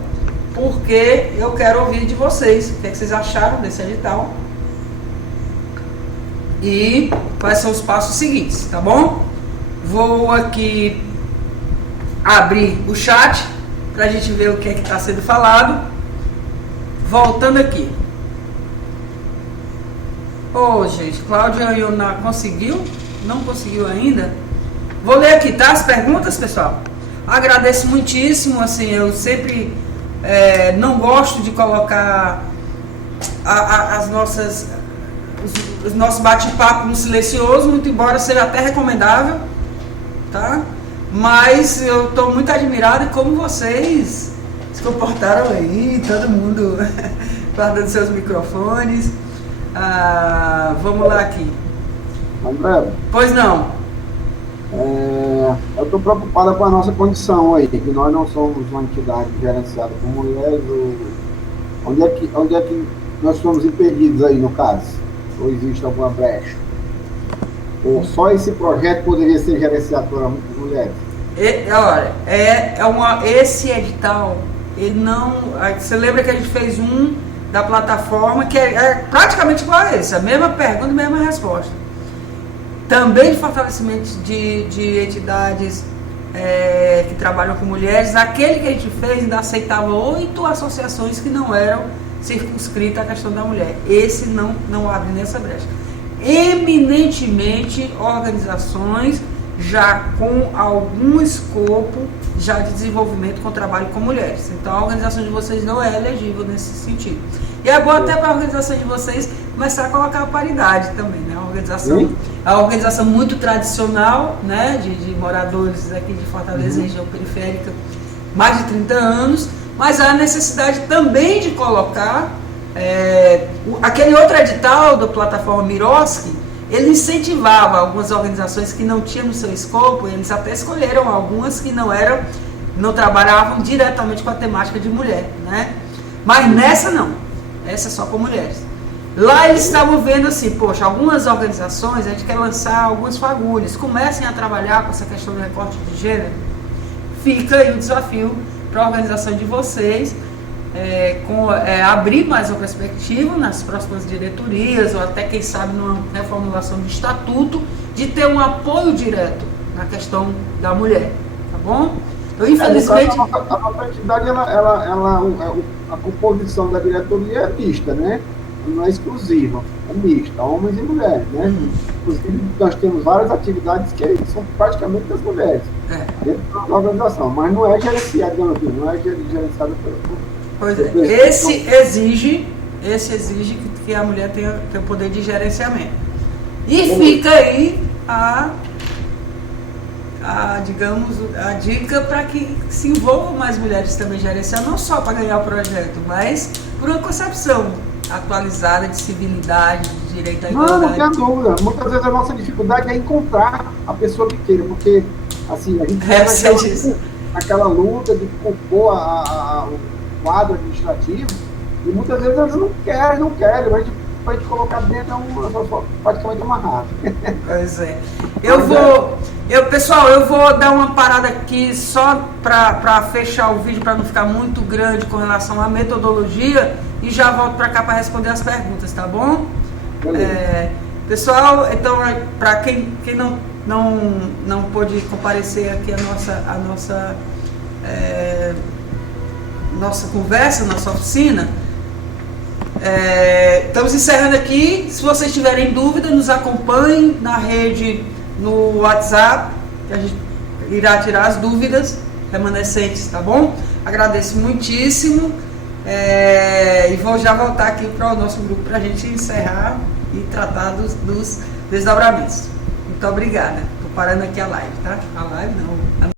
porque eu quero ouvir de vocês. O que é que vocês acharam desse edital? E quais são os passos seguintes, tá bom? Vou aqui abrir o chat para a gente ver o que é que está sendo falado. Voltando aqui. Ô, gente, Cláudia Iona conseguiu? Não conseguiu ainda? Vou ler aqui, tá? As perguntas, pessoal. Agradeço muitíssimo, assim, eu sempre não gosto de colocar os nossos bate-papo no silencioso, muito embora seja até recomendável, tá? Mas eu estou muito admirado em como vocês se comportaram aí, todo mundo guardando seus microfones. Vamos lá aqui. André, Pois não. eu estou preocupada com a nossa condição aí, que nós não somos uma entidade gerenciada por mulheres. Onde é que nós somos impedidos aí, no caso? Ou existe alguma brecha? Ou só esse projeto poderia ser gerenciado por mulheres? Olha, esse edital, ele não... Você lembra que a gente fez um da plataforma que é praticamente igual a esse, a mesma pergunta, a mesma resposta. Também de fortalecimento de entidades que trabalham com mulheres. Aquele que a gente fez ainda aceitava 8 associações que não eram circunscritas à questão da mulher. Esse não abre nessa brecha. Eminentemente organizações já com algum escopo já de desenvolvimento com trabalho com mulheres. Então a organização de vocês não é elegível nesse sentido. E é bom até para a organização de vocês começar a colocar a paridade também, né? A organização muito tradicional, né? De moradores aqui de Fortaleza, região periférica, mais de 30 anos, mas há necessidade também de colocar aquele outro edital da plataforma Miroski. Ele incentivava algumas organizações que não tinham no seu escopo, eles até escolheram algumas que não trabalhavam diretamente com a temática de mulher, né? Mas nessa não, essa é só com mulheres. Lá eles estavam vendo assim, poxa, algumas organizações, a gente quer lançar alguns fagulhos, comecem a trabalhar com essa questão do recorte de gênero. Fica aí o desafio para a organização de vocês, abrir mais uma perspectiva nas próximas diretorias, ou até quem sabe numa reformulação de estatuto, de ter um apoio direto na questão da mulher, tá bom? Então, infelizmente... A nossa entidade, a composição da diretoria é mista, né? Não é exclusiva, é mista, homens e mulheres, né? Inclusive, nós temos várias atividades que são praticamente das mulheres, dentro da organização, mas não é gerenciada, não é gerenciada pela... Pois é, esse exige que a mulher tenha o poder de gerenciamento. E fica aí digamos, a dica para que se envolvam mais mulheres também gerenciando, não só para ganhar o projeto, mas por uma concepção atualizada de civilidade, de direito à igualdade. Não tem dúvida. Muitas vezes a nossa dificuldade é encontrar a pessoa que queira, porque assim, a gente aquela luta de compor o quadro administrativo, e muitas vezes eles não querem, vai te colocar dentro praticamente uma raça. Pois é. Pessoal, eu vou dar uma parada aqui só para fechar o vídeo, para não ficar muito grande com relação à metodologia, e já volto para cá para responder as perguntas, tá bom? Pessoal, então, para quem não pôde comparecer aqui a nossa conversa, nossa oficina, estamos encerrando aqui. Se vocês tiverem dúvida, nos acompanhem na rede, no WhatsApp, que a gente irá tirar as dúvidas remanescentes, tá bom? Agradeço muitíssimo, e vou já voltar aqui para o nosso grupo para a gente encerrar e tratar dos desdobramentos. Muito obrigada. Estou parando aqui a live, tá? A live não.